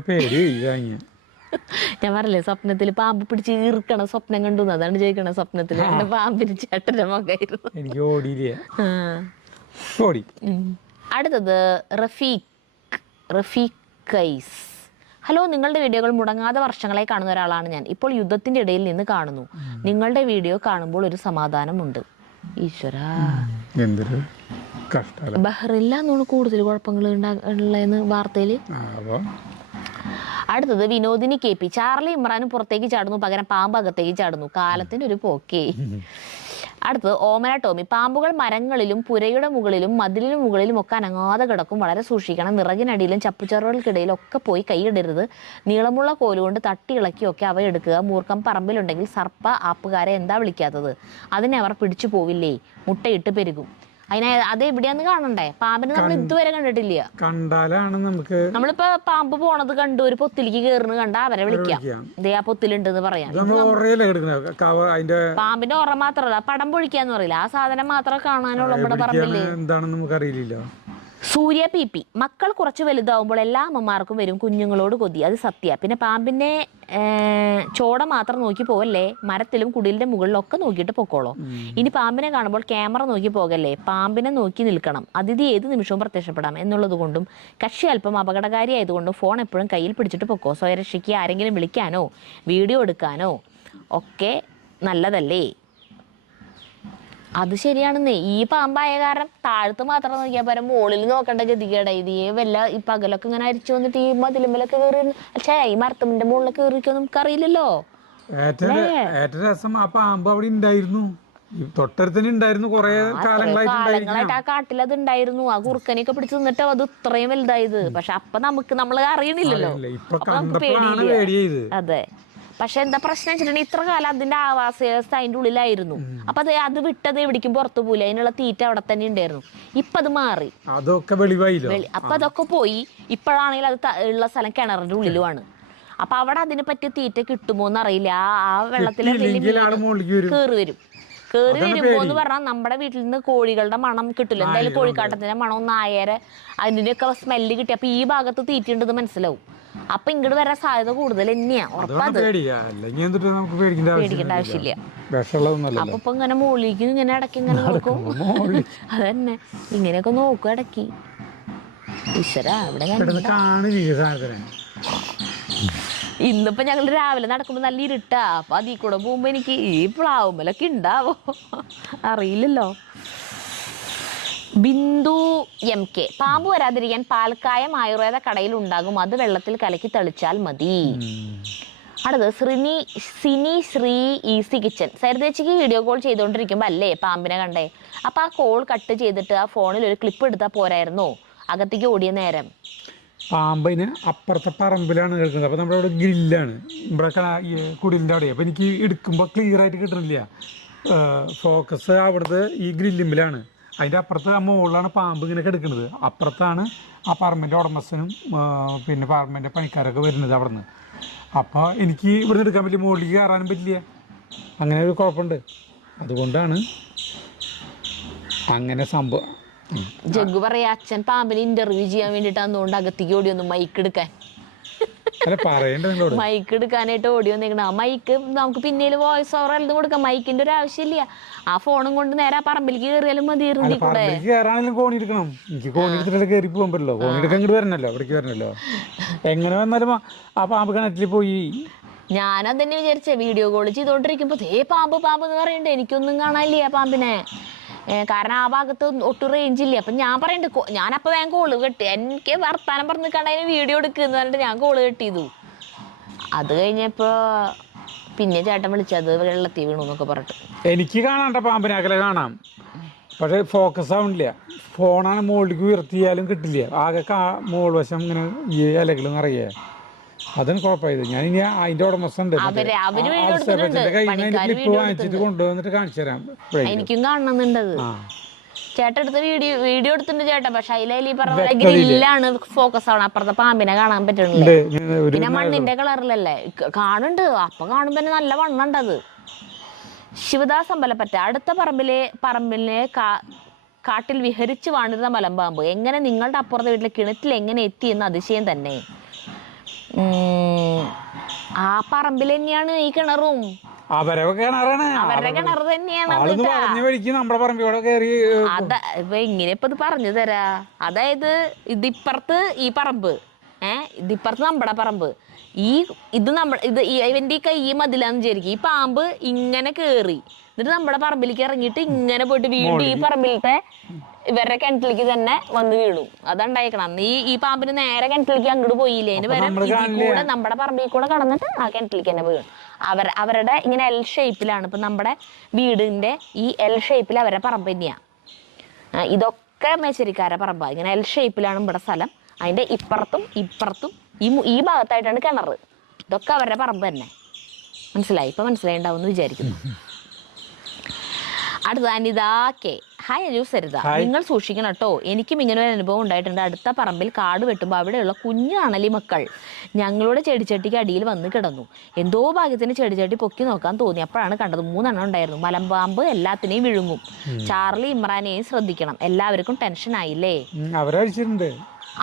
പേടി. ഞാൻ പറഞ്ഞില്ലേ സ്വപ്നത്തിൽ പാമ്പ് പിടിച്ച് ഈർക്കണ സ്വപ്നം കണ്ടു, അതാണ് ചോദിക്കണ. സ്വപ്നത്തിൽ പാമ്പിന് ചേട്ടന്റെ മുഖമായിരുന്നു. എനിക്ക് ഓടി. അടുത്തത് റഫീഖൈസ്, ഹലോ, നിങ്ങളുടെ വീഡിയോകൾ മുടങ്ങാതെ വർഷങ്ങളായി കാണുന്ന ഒരാളാണ് ഞാൻ. ഇപ്പോൾ യുദ്ധത്തിന്റെ ഇടയിൽ നിന്ന് കാണുന്നു. നിങ്ങളുടെ വീഡിയോ കാണുമ്പോൾ ഒരു സമാധാനമുണ്ട്. ഈശ്വരാ, ബഹ്റിനിലാന്നോട് കൂടുതൽ കുഴപ്പങ്ങൾ ഉള്ളതെന്ന് വാർത്തയില്. അടുത്തത് വിനോദിനി KP. ചാർലി ഇമ്രാനും പുറത്തേക്ക് ചാടുന്നു, പകരം പാമ്പ് അകത്തേക്ക് ചാടുന്നു. കാലത്തിന്റെ ഒരു പോക്കേ. അടുത്തത് ഓമന ടോമി. പാമ്പുകൾ മരങ്ങളിലും പുരയുടെ മുകളിലും മതിലിന് മുകളിലും ഒക്കെ അനങ്ങാതെ കിടക്കും. വളരെ സൂക്ഷിക്കണം. വിറകിനടിയിലും ചപ്പുചവറുകൾക്കിടയിലും ഒക്കെ പോയി കൈയിടരുത്. നീളമുള്ള കോലുകൊണ്ട് തട്ടി ഇളക്കിയൊക്കെ അവ എടുക്കുക. മൂർഖം പറമ്പിലുണ്ടെങ്കിൽ സർപ്പ ആപ്പുകാരെ എന്താ വിളിക്കാത്തത്? അതിനെ അവർ പിടിച്ചു പോവില്ലേ? മുട്ടയിട്ട് പെരുകും. അത് എവിടെയാന്ന് കാണണ്ടേ? പാമ്പിനെ നമ്മൾ ഇതുവരെ കണ്ടിട്ടില്ല. കണ്ടാലാണ് നമുക്ക്. നമ്മളിപ്പോ പാമ്പ് പോണത് കണ്ടു, ഒരു പൊത്തിലേക്ക് കേറുന്ന കണ്ടാ അവരെ വിളിക്കാം, ഇതേ ആ പൊത്തിലുണ്ടെന്ന് പറയാം. പാമ്പിന്റെ ഓറ മാത്രല്ല, പടം പൊഴിക്കാന്ന് പറയില്ല, ആ സാധനം മാത്രം കാണാനുള്ള നമ്മുടെ പറമ്പില്ലേ. എന്താണെന്ന് നമുക്ക് അറിയില്ലല്ലോ. സൂര്യ PP. മക്കൾ കുറച്ച് വലുതാവുമ്പോൾ എല്ലാ അമ്മമാർക്കും വരും കുഞ്ഞുങ്ങളോട് കൊതി, അത് സത്യ. പിന്നെ പാമ്പിന്റെ ചോട മാത്രം നോക്കി പോവല്ലേ, മരത്തിലും കുടിലിന്റെ മുകളിലൊക്കെ നോക്കിയിട്ട് പൊക്കോളൂ. ഇനി പാമ്പിനെ കാണുമ്പോൾ ക്യാമറ നോക്കി പോകല്ലേ, പാമ്പിനെ നോക്കി നിൽക്കണം. അതിഥി ഏത് നിമിഷവും പ്രത്യക്ഷപ്പെടാം എന്നുള്ളത് കൊണ്ടും കക്ഷി അല്പം അപകടകാരി ആയതുകൊണ്ടും ഫോൺ എപ്പോഴും കയ്യിൽ പിടിച്ചിട്ട് പൊക്കോ. സ്വയരക്ഷയ്ക്ക് ആരെങ്കിലും വിളിക്കാനോ വീഡിയോ എടുക്കാനോ ഒക്കെ നല്ലതല്ലേ. അത് ശരിയാണെന്നേ. ഈ പാമ്പായ കാരണം താഴത്ത് മാത്രം നോക്കിയാൽ പോരാ, മുകളിൽ നോക്കേണ്ട ഗതികേട. ഇത് വല്ല ഈ പകലൊക്കെ ഇങ്ങനെ അരിച്ചു വന്നിട്ട് ഈ മതിലുമ്പലൊക്കെ കയറി, ഈ മരത്തമ്മിന്റെ മുകളിലൊക്കെ കയറിക്കോ നമുക്കറിയില്ലല്ലോ. ഏറ്റവും രസം ആ പാമ്പ് അവിടെ ഉണ്ടായിരുന്നു, തൊട്ടടുത്തന്നെ ഉണ്ടായിരുന്നു, കുറെ കാലങ്ങളായിട്ട് ആ കാട്ടിൽ അത് ഉണ്ടായിരുന്നു. ആ കുറുക്കനെയൊക്കെ പിടിച്ചു നിന്നിട്ട് അത് ഇത്രയും വലുതായത്. പക്ഷെ അപ്പൊ നമ്മൾ അറിയണില്ലല്ലോ, അപ്പൊ നമുക്ക് പേടിയില്ല. അതെ. പക്ഷെ എന്താ പ്രശ്നം വെച്ചിട്ടുണ്ടെങ്കിൽ ഇത്ര കാലം അതിന്റെ ആവാസ വ്യവസ്ഥ അതിന്റെ ഉള്ളിലായിരുന്നു. അപ്പൊ അത് വിട്ടത് എവിടേക്കും പുറത്തു പോയില്ല, അതിനുള്ള തീറ്റ അവിടെ തന്നെ ഉണ്ടായിരുന്നു. ഇപ്പൊ അത് മാറി, അപ്പൊ അതൊക്കെ പോയി. ഇപ്പോഴാണെങ്കിൽ അത് ഉള്ള സ്ഥലം കിണറിന്റെ ഉള്ളിലുമാണ്. അപ്പൊ അവിടെ അതിനെ പറ്റിയ തീറ്റ കിട്ടുമോന്ന് അറിയില്ല. ആ വെള്ളത്തിൽ കേറി വരും. കേറി വരുമ്പോ എന്ന് പറഞ്ഞാൽ നമ്മുടെ വീട്ടിൽ നിന്ന് കോഴികളുടെ മണം കിട്ടില്ല. എന്തായാലും കോഴിക്കാട്ടത്തിന്റെ മണം, നായരെ അതിന്റെയൊക്കെ സ്മെല്ല് കിട്ടി. അപ്പൊ ഈ ഭാഗത്ത് തീറ്റ ഉണ്ടെന്ന് മനസ്സിലാവും. അപ്പൊ ഇങ്ങോട്ട് വരാൻ സാധ്യത കൂടുതൽ തന്നെയാ, ഉറപ്പത്. പേടിക്കേണ്ട ആവശ്യമില്ല. അപ്പൊ ഇങ്ങനെ മുകളിലേക്ക് ഇങ്ങനെ ഇടയ്ക്ക് ഇങ്ങനെ നോക്കും. അതന്നെ, ഇങ്ങനെയൊക്കെ നോക്കും ഇടയ്ക്ക്. ഈശ്വര, ഇവിടെ ഇന്നിപ്പോ ഞങ്ങൾ രാവിലെ നടക്കുമ്പോ നല്ല ഇരുട്ടാ. അപ്പൊ അതിൽ കൂടെ പോകുമ്പോ എനിക്ക് ഈ പ്ലാവുമ്പലൊക്കെ ഉണ്ടാവോ അറിയില്ലല്ലോ. ബിന്ദു MK. പാമ്പ് വരാതിരിക്കാൻ പാൽക്കായം ആയുർവേദ കടയിൽ ഉണ്ടാകും, അത് വെള്ളത്തിൽ കലക്കി തളിച്ചാൽ മതി. അടുത്തത് സിനി ശ്രീ ഈസി കിച്ചൺ. സരിതേച്ചിക്ക് വീഡിയോ കോൾ ചെയ്തോണ്ടിരിക്കുമ്പോ അല്ലേ പാമ്പിനെ കണ്ടേ? അപ്പൊ ആ കോൾ കട്ട് ചെയ്തിട്ട് ആ ഫോണിൽ ഒരു ക്ലിപ്പ് എടുത്താൽ പോരായിരുന്നോ അകത്തേക്ക് ഓടിയ നേരം? പാമ്പിന് അപ്പുറത്തെ പറമ്പിലാണ് കിടക്കുന്നത്. അപ്പോൾ നമ്മുടെ അവിടെ ഗ്രില്ലാണ്, ഇവിടെ കുടിലിൻ്റെ അവിടെ. അപ്പോൾ എനിക്ക് എടുക്കുമ്പോൾ ക്ലിയർ ആയിട്ട് കിട്ടുന്നില്ല. ഫോക്കസ് അവിടുത്തെ ഈ ഗ്രില്ലിമ്പിലാണ്. അതിൻ്റെ അപ്പുറത്ത് ആ മുകളിലാണ് പാമ്പ് ഇങ്ങനെ കിടക്കുന്നത്. അപ്പുറത്താണ് ആ പറമ്പിൻ്റെ ഉടമസ്ഥനും പിന്നെ പറമ്പിൻ്റെ പണിക്കാരൊക്കെ വരുന്നത് അവിടെ നിന്ന്. അപ്പോൾ എനിക്ക് ഇവിടെ എടുക്കാൻ പറ്റില്ല, മുകളിലേക്ക് കയറാനും പറ്റില്ല. അങ്ങനെ ഒരു കുഴപ്പമുണ്ട്. അതുകൊണ്ടാണ് അങ്ങനെ സംഭവം. ജഗ്ഗു പറയാ അച്ഛൻ പാമ്പിന് ഇന്റർവ്യൂ ചെയ്യാൻ വേണ്ടിട്ട് അതുകൊണ്ട് അകത്തേക്ക് ഓടി വന്നു മൈക്ക് എടുക്കാൻ. മൈക്ക് എടുക്കാനായിട്ട് ഓടി വന്നേക്കണ. ആ മൈക്ക് നമുക്ക് പിന്നീട് വോയിസ് ഓവർ എല്ലാം കൊടുക്കാം, മൈക്കിന്റെ ഒരു ആവശ്യമില്ല. ആ ഫോണും കൊണ്ട് നേരെ ആ പറമ്പിലേക്ക് കയറിയാലും മതി. എങ്ങനെ വന്നാലും ആ പാമ്പ് കിണറ്റിൽ പോയി. ഞാനതന്നെ വിചാരിച്ചേ, വീഡിയോ കോൾ ചെയ്തോണ്ടിരിക്കുമ്പോ പാമ്പ് പാമ്പ് എന്ന് പറയണ്ടേ, എനിക്കൊന്നും കാണാനില്ല ആ പാമ്പിനെ. കാരണം ആ ഭാഗത്ത് ഒട്ടും റേഞ്ച് ഇല്ല. അപ്പം ഞാൻ പറയണ്ട്, ഞാനപ്പോൾ വേഗം കോള് കെട്ടി. എനിക്ക് വർത്താനം പറഞ്ഞിട്ടാണ് അതിന് വീഡിയോ എടുക്കുന്നു പറഞ്ഞിട്ട് ഞാൻ കോള് കെട്ടി ചെയ്തു. അത് കഴിഞ്ഞപ്പോൾ പിന്നെ ചേട്ടൻ വിളിച്ചത് വെള്ളത്തിൽ വീണു എന്നൊക്കെ പറഞ്ഞിട്ട്. എനിക്ക് കാണാണ്ട പാമ്പിനെ അകലെ കാണാം, പക്ഷേ ഫോക്കസ് ആവണില്ല. ഫോണാണ് മുകളിലേക്ക് ഉയർത്തിയാലും കിട്ടില്ല. ആകെ മുകൾ വശം ഇങ്ങനെ ഈ ഇലകൾ നിറയെ. അതാണ് കുഴപ്പമായത്. ഞാൻ ഇനി അതിന്റെ ഉടമസ്ഥണ്ട് ക്ലിപ്പ് വാങ്ങിച്ചിട്ട് കൊണ്ടുവന്നിട്ട് കാണിച്ചു തരാം. എനിക്കും കാണണമെന്നുണ്ടത്. ചേട്ടൻ എടുത്ത വീഡിയോ എടുത്തിട്ടുണ്ട് ചേട്ടൻ. പക്ഷെ അതിൽ പറഞ്ഞ ഗ്രില്ലാണ് ഫോക്കസ് ആവണം, അപ്പുറത്തെ പാമ്പിനെ കാണാൻ പറ്റുന്നില്ല. പിന്നെ മണ്ണിന്റെ കളറിലല്ലേ കാണുന്നുണ്ട്. അപ്പൊ കാണുമ്പോ നല്ല വണ്ണുണ്ടത്. ശിവദാസ് അമ്പലപ്പറ്റ. അടുത്ത പറമ്പിലെ കാട്ടിൽ വിഹരിച്ച് വാണിരുന്ന മലമ്പാമ്പ് എങ്ങനെ നിങ്ങളുടെ അപ്പുറത്തെ വീട്ടിലെ കിണറ്റിൽ എങ്ങനെ എത്തി എന്ന് അതിശയം തന്നെ. ആ പറമ്പിൽ തന്നെയാണ് ഈ കിണറും. അവരുടെ കിണർ തന്നെയാണ്. അതാ ഇപ്പൊ ഇങ്ങനെ ഇപ്പൊ ഇത് പറഞ്ഞു തരാ. അതായത് ഇതിപ്പുറത്ത് ഈ പറമ്പ്, ഇതിപ്പുറത്ത് നമ്മുടെ പറമ്പ്, ഇത് ഇവന്റെ ഈ മതിലാന്ന് വിചാരിക്കും. ഈ പാമ്പ് ഇങ്ങനെ കേറി എന്നിട്ട് നമ്മുടെ പറമ്പിലേക്ക് ഇറങ്ങിയിട്ട് ഇങ്ങനെ പോയിട്ട് വീണ്ടും ഈ പറമ്പിലത്തെ ഇവരുടെ കിണറ്റിലേക്ക് തന്നെ വന്ന് വീണു. അതുണ്ടായിക്കണം. അന്ന് ഈ പാമ്പിന് നേരെ കിണറ്റിലേക്ക് അങ്ങോട്ട് പോയില്ലേ, അതിന് വരെ കൂടെ നമ്മുടെ പറമ്പിൽ കൂടെ കടന്നിട്ട് ആ കിണറ്റിലേക്ക് തന്നെ വീണു. അവരുടെ ഇങ്ങനെ എൽ ഷേപ്പിലാണ്. ഇപ്പൊ നമ്മുടെ വീടിന്റെ ഈ എൽ ഷേപ്പിൽ അവരുടെ പറമ്പ് തന്നെയാണ്. ഇതൊക്കെ മേച്ചേരിക്കാരുടെ പറമ്പാണ്. ഇങ്ങനെ എൽ ഷേപ്പിലാണ് ഇവിടെ സ്ഥലം. അതിന്റെ ഇപ്പുറത്തും ഈ ഭാഗത്തായിട്ടാണ് കിണറ്. ഇതൊക്കെ അവരുടെ പറമ്പ് തന്നെ. മനസ്സിലായി? ഇപ്പൊ മനസ്സിലായിണ്ടാവും എന്ന് വിചാരിക്കുന്നു. അടുത്ത അനിത കെ. ഹായ് അജു സരിത, നിങ്ങൾ സൂക്ഷിക്കണം കേട്ടോ. എനിക്കും ഇങ്ങനെ ഒരു അനുഭവം ഉണ്ടായിട്ടുണ്ട്. അടുത്ത പറമ്പിൽ കാട് വെട്ടുമ്പോൾ അവിടെയുള്ള കുഞ്ഞു അണലി മക്കൾ ഞങ്ങളുടെ ചെടിച്ചട്ടിക്ക് അടിയിൽ വന്ന് കിടന്നു. എന്തോ ഭാഗ്യത്തിന് ചെടിച്ചട്ടി പൊക്കി നോക്കാൻ തോന്നി. അപ്പോഴാണ് കണ്ടത് 3 എണ്ണം ഉണ്ടായിരുന്നു. മലമ്പാമ്പ് എല്ലാത്തിനെയും വിഴുങ്ങും. ചാർലി ഇമ്രാനെയും ശ്രദ്ധിക്കണം. എല്ലാവർക്കും ടെൻഷൻ ആയില്ലേ?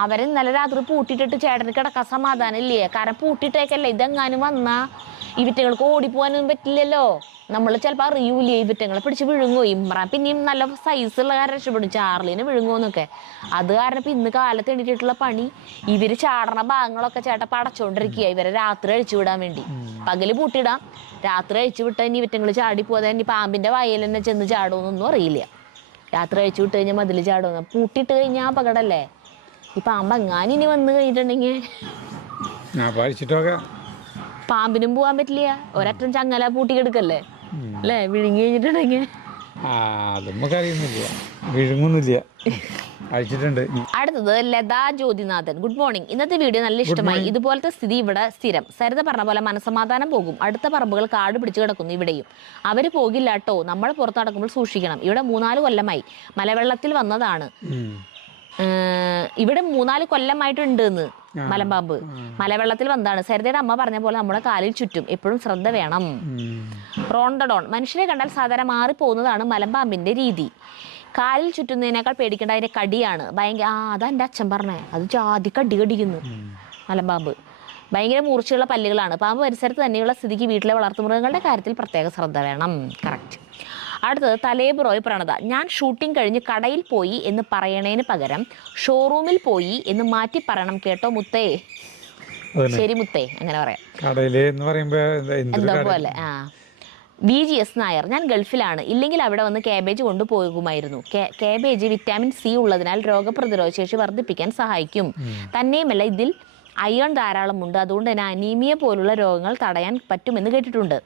അവരെ ഇന്നലെ രാത്രി പൂട്ടിയിട്ടിട്ട് ചേട്ടന് കിടക്കാൻ സമാധാനം ഇല്ലേ? കാരണം പൂട്ടിയിട്ടേക്കല്ലേ. ഇതെങ്ങാനും വന്നാ ഇവറ്റങ്ങൾക്ക് ഓടിപ്പോവാനൊന്നും പറ്റില്ലല്ലോ. നമ്മൾ ചിലപ്പോൾ അറിയൂലേ ഇവറ്റങ്ങളെ പിടിച്ച് വിഴുങ്ങോ. ഇമ്രാൻ പിന്നെയും നല്ല സൈസുള്ള കാരണം രക്ഷപ്പെടും. ചാർലിനെ വിഴുങ്ങുമെന്നൊക്കെ. അത് കാരണം ഇപ്പം ഇന്ന് കാലത്ത് എണീറ്റിട്ടുള്ള പണി ഇവര് ചാടണ ഭാഗങ്ങളൊക്കെ ചേട്ടൻ പടച്ചോണ്ടിരിക്കുക. ഇവരെ രാത്രി അഴിച്ചു വിടാൻ വേണ്ടി. പകല് പൂട്ടിയിടാം, രാത്രി അഴിച്ചു വിട്ടാൽ ഇനി ഇവറ്റങ്ങൾ ചാടിപ്പോകാതെ ഇനി പാമ്പിന്റെ വായിൽ തന്നെ ചെന്ന് ചാടുമെന്നൊന്നും അറിയില്ല. രാത്രി അഴിച്ചു വിട്ട് കഴിഞ്ഞാൽ മതിൽ ചാടുമെന്ന്. പൂട്ടിയിട്ട് കഴിഞ്ഞാൽ അപകടമല്ലേ. ഈ പാമ്പ് എങ്ങാനും ഇനി വന്ന് കഴിഞ്ഞിട്ടുണ്ടെങ്കിൽ പാമ്പിനും പോവാൻ പറ്റില്ല. ഒരറ്റം ചങ്ങല പൂട്ടിക്കെടുക്കല്ലേ അല്ലേ, വിഴുങ്ങി കഴിഞ്ഞിട്ടുണ്ടെങ്കിൽ. അടുത്തത് ലതാ ജ്യോതിനാഥൻ. Good morning. ഇന്നത്തെ വീഡിയോ നല്ല ഇഷ്ടമായി. ഇതുപോലത്തെ സ്ഥിതി ഇവിടെ സ്ഥിരം. സരിത പറഞ്ഞ പോലെ മനസ്സമാധാനം പോകും. അടുത്ത പറമ്പുകൾ കാട് പിടിച്ചു കിടക്കുന്നു. ഇവിടെയും അവര് പോകില്ല കേട്ടോ. നമ്മൾ പുറത്ത് നടക്കുമ്പോൾ സൂക്ഷിക്കണം. ഇവിടെ 3-4 കൊല്ലമായി മലവെള്ളത്തിൽ വന്നതാണ്. ഇവിടെ 3-4 കൊല്ലമായിട്ടുണ്ട് എന്ന് മലമ്പാമ്പ്. മലവെള്ളത്തിൽ വന്നതാണ്. സരിതയുടെ അമ്മ പറഞ്ഞ പോലെ നമ്മുടെ കാലിൽ ചുറ്റും എപ്പോഴും ശ്രദ്ധ വേണം. റോണ്ടഡോൺ. മനുഷ്യരെ കണ്ടാൽ സാധാരണ മാറിപ്പോകുന്നതാണ് മലമ്പാമ്പിന്റെ രീതി. കാലിൽ ചുറ്റുന്നതിനേക്കാൾ പേടിക്കേണ്ട അതിന്റെ കടിയാണ്. ഭയങ്കര അതാ എൻ്റെ അച്ഛൻ പറഞ്ഞേ. അത് ജാതി കടിക്കുന്നു മലമ്പാമ്പ്. ഭയങ്കര മൂർച്ചയുള്ള പല്ലുകളാണ്. പാമ്പ് പരിസരത്ത് തന്നെയുള്ള സ്ഥിതിക്ക് വീട്ടിലെ വളർത്തുമൃഗങ്ങളുടെ കാര്യത്തിൽ പ്രത്യേക ശ്രദ്ധ വേണം. കറക്റ്റ്. അടുത്തത് തലേബ്രോയ് പ്രണത. ഞാൻ ഷൂട്ടിംഗ് കഴിഞ്ഞ് കടയിൽ പോയി എന്ന് പറയണേന് പകരം ഷോറൂമിൽ പോയി എന്ന് മാറ്റി പറയണം കേട്ടോ മുത്തേ. ശരി മുത്തേ, അങ്ങനെ പറയാം. എന്തോ പോലെ. VGS നായർ. ഞാൻ ഗൾഫിലാണ്. ഇല്ലെങ്കിൽ അവിടെ വന്ന് കാബേജ് കൊണ്ടുപോകുമായിരുന്നു. കാബേജ് വിറ്റാമിൻ സി ഉള്ളതിനാൽ രോഗപ്രതിരോധ ശേഷി വർദ്ധിപ്പിക്കാൻ സഹായിക്കും. തന്നെയുമല്ല ഇതിൽ അയൺ ധാരാളമുണ്ട്. അതുകൊണ്ട് തന്നെ അനീമിയ പോലുള്ള രോഗങ്ങൾ തടയാൻ പറ്റുമെന്ന് കേട്ടിട്ടുണ്ട്.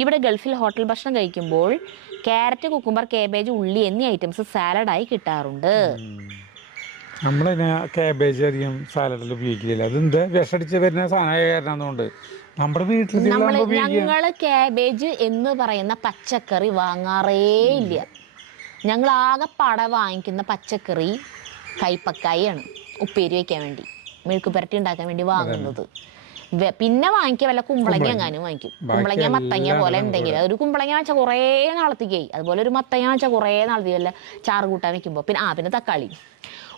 ഇവിടെ ഗൾഫിൽ ഹോട്ടൽ ഭക്ഷണം കഴിക്കുമ്പോൾ ക്യാരറ്റ്, കുക്കുംബർ, കാബേജ്, ഉള്ളി എന്നീ ഐറ്റംസ് സാലഡായി കിട്ടാറുണ്ട്. കാബേജ് അധികം സാലഡിൽ ഉപയോഗിക്കില്ല. അതെന്താ വിഷടിച്ച് വരുന്ന സാധനം. നമ്മുടെ വീട്ടിൽ ഞങ്ങള് കാബേജ് എന്ന് പറയുന്ന പച്ചക്കറി വാങ്ങാറേ ഇല്ല. ഞങ്ങൾ ആകെ പട വാങ്ങിക്കുന്ന പച്ചക്കറി കൈപ്പക്കായാണ്. ഉപ്പേരി വയ്ക്കാൻ വേണ്ടി, മെഴുക്ക് പുരട്ടി ഉണ്ടാക്കാൻ വേണ്ടി വാങ്ങുന്നത്. പിന്നെ വാങ്ങിക്കുക വല്ല കുമ്പളങ്ങ എങ്ങാനും വാങ്ങിക്കും. കുമ്പളങ്ങ മത്തങ്ങ പോലെ എന്തെങ്കിലും. ഒരു കുമ്പളങ്ങ വെച്ചാൽ കുറേ നാളത്തേക്കായി. അതുപോലെ ഒരു മത്തങ്ങ വെച്ചാൽ കുറേ നാളത്തേക്ക് വല്ല ചാറ് കൂട്ടാൻ വെക്കുമ്പോൾ പിന്നെ തക്കാളി.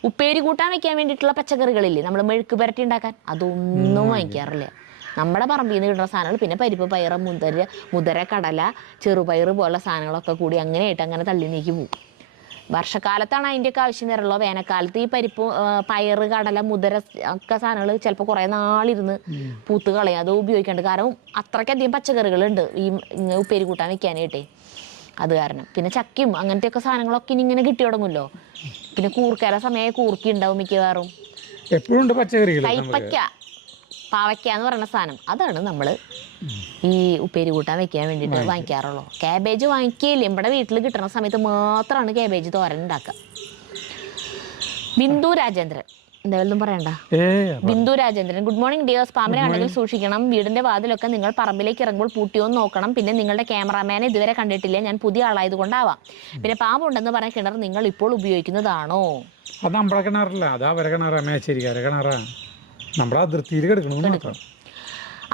ഉപ്പേരി കൂട്ടാൻ വെക്കാൻ വേണ്ടിയിട്ടുള്ള പച്ചക്കറികളില്ലേ നമ്മൾ മെഴുക്ക് പുരട്ടി ഉണ്ടാക്കാൻ, അതൊന്നും വാങ്ങിക്കാറില്ല. നമ്മുടെ പറമ്പിൽ നിന്ന് കിട്ടുന്ന സാധനങ്ങൾ, പിന്നെ പരിപ്പ്, പയറ്, മുതിര, കടല, ചെറുപയറ് പോലുള്ള സാധനങ്ങളൊക്കെ കൂടി അങ്ങനെയായിട്ട് അങ്ങനെ തള്ളി നീക്കി പോകും. വർഷക്കാലത്താണ് അതിൻ്റെയൊക്കെ ആവശ്യം വരുള്ളൂ. വേനൽക്കാലത്ത് ഈ പരിപ്പ്, പയറ്, കടല, മുതിര ഒക്കെ സാധനങ്ങൾ ചിലപ്പോൾ കുറേ നാളിരുന്ന് പൂത്ത് കളയും. അത് ഉപയോഗിക്കേണ്ട. കാരണം അത്രയ്ക്കധികം പച്ചക്കറികളുണ്ട് ഈ ഉപ്പേരി കൂട്ടാൻ വെക്കാനായിട്ടേ. അത് കാരണം പിന്നെ ചക്കയും അങ്ങനത്തെയൊക്കെ സാധനങ്ങളൊക്കെ ഇനി ഇങ്ങനെ കിട്ടി തുടങ്ങുമല്ലോ. പിന്നെ കൂർക്കല സമയം കൂർക്കി ഉണ്ടാവും മിക്കവാറും. എപ്പോഴും പച്ചക്കറികൾ. കൈപ്പയ്ക്ക, പാവയ്ക്ക എന്ന് പറയുന്ന സാധനം, അതാണ് നമ്മൾ ഈ ഉപ്പേരി കൂട്ടാൻ വെക്കാൻ വേണ്ടിയിട്ട് വാങ്ങിക്കാറുള്ളൂ. കാബേജ് വാങ്ങിക്കില്ല. നമ്മുടെ വീട്ടിൽ കിട്ടുന്ന സമയത്ത് മാത്രമാണ് കാബേജ് തോരൻ ഉണ്ടാക്കുക. ബിന്ദു രാജേന്ദ്രൻ. എന്തായാലും പറയണ്ട. Bindu Rajendran. Good morning dears. പാമ്പിനെ കണ്ടെങ്കിൽ സൂക്ഷിക്കണം. വീടിന്റെ വാതിലൊക്കെ നിങ്ങൾ പറമ്പിലേക്ക് ഇറങ്ങുമ്പോൾ പൂട്ടിയോന്ന് നോക്കണം. പിന്നെ നിങ്ങളുടെ ക്യാമറാമാനെ ഇതുവരെ കണ്ടിട്ടില്ല. ഞാൻ പുതിയ ആളായത് കൊണ്ടാവാം. പിന്നെ പാമ്പുണ്ടെന്ന് പറഞ്ഞ കിണർ നിങ്ങൾ ഇപ്പോൾ ഉപയോഗിക്കുന്നതാണോ? അത് നമ്മുടെ കിണറല്ല, അത് അവരെ കിണറാ, മേച്ചേരിക്കാരെ കിണറാ. നമ്മുടെ അതിർത്തിയിൽ കിടക്കണം.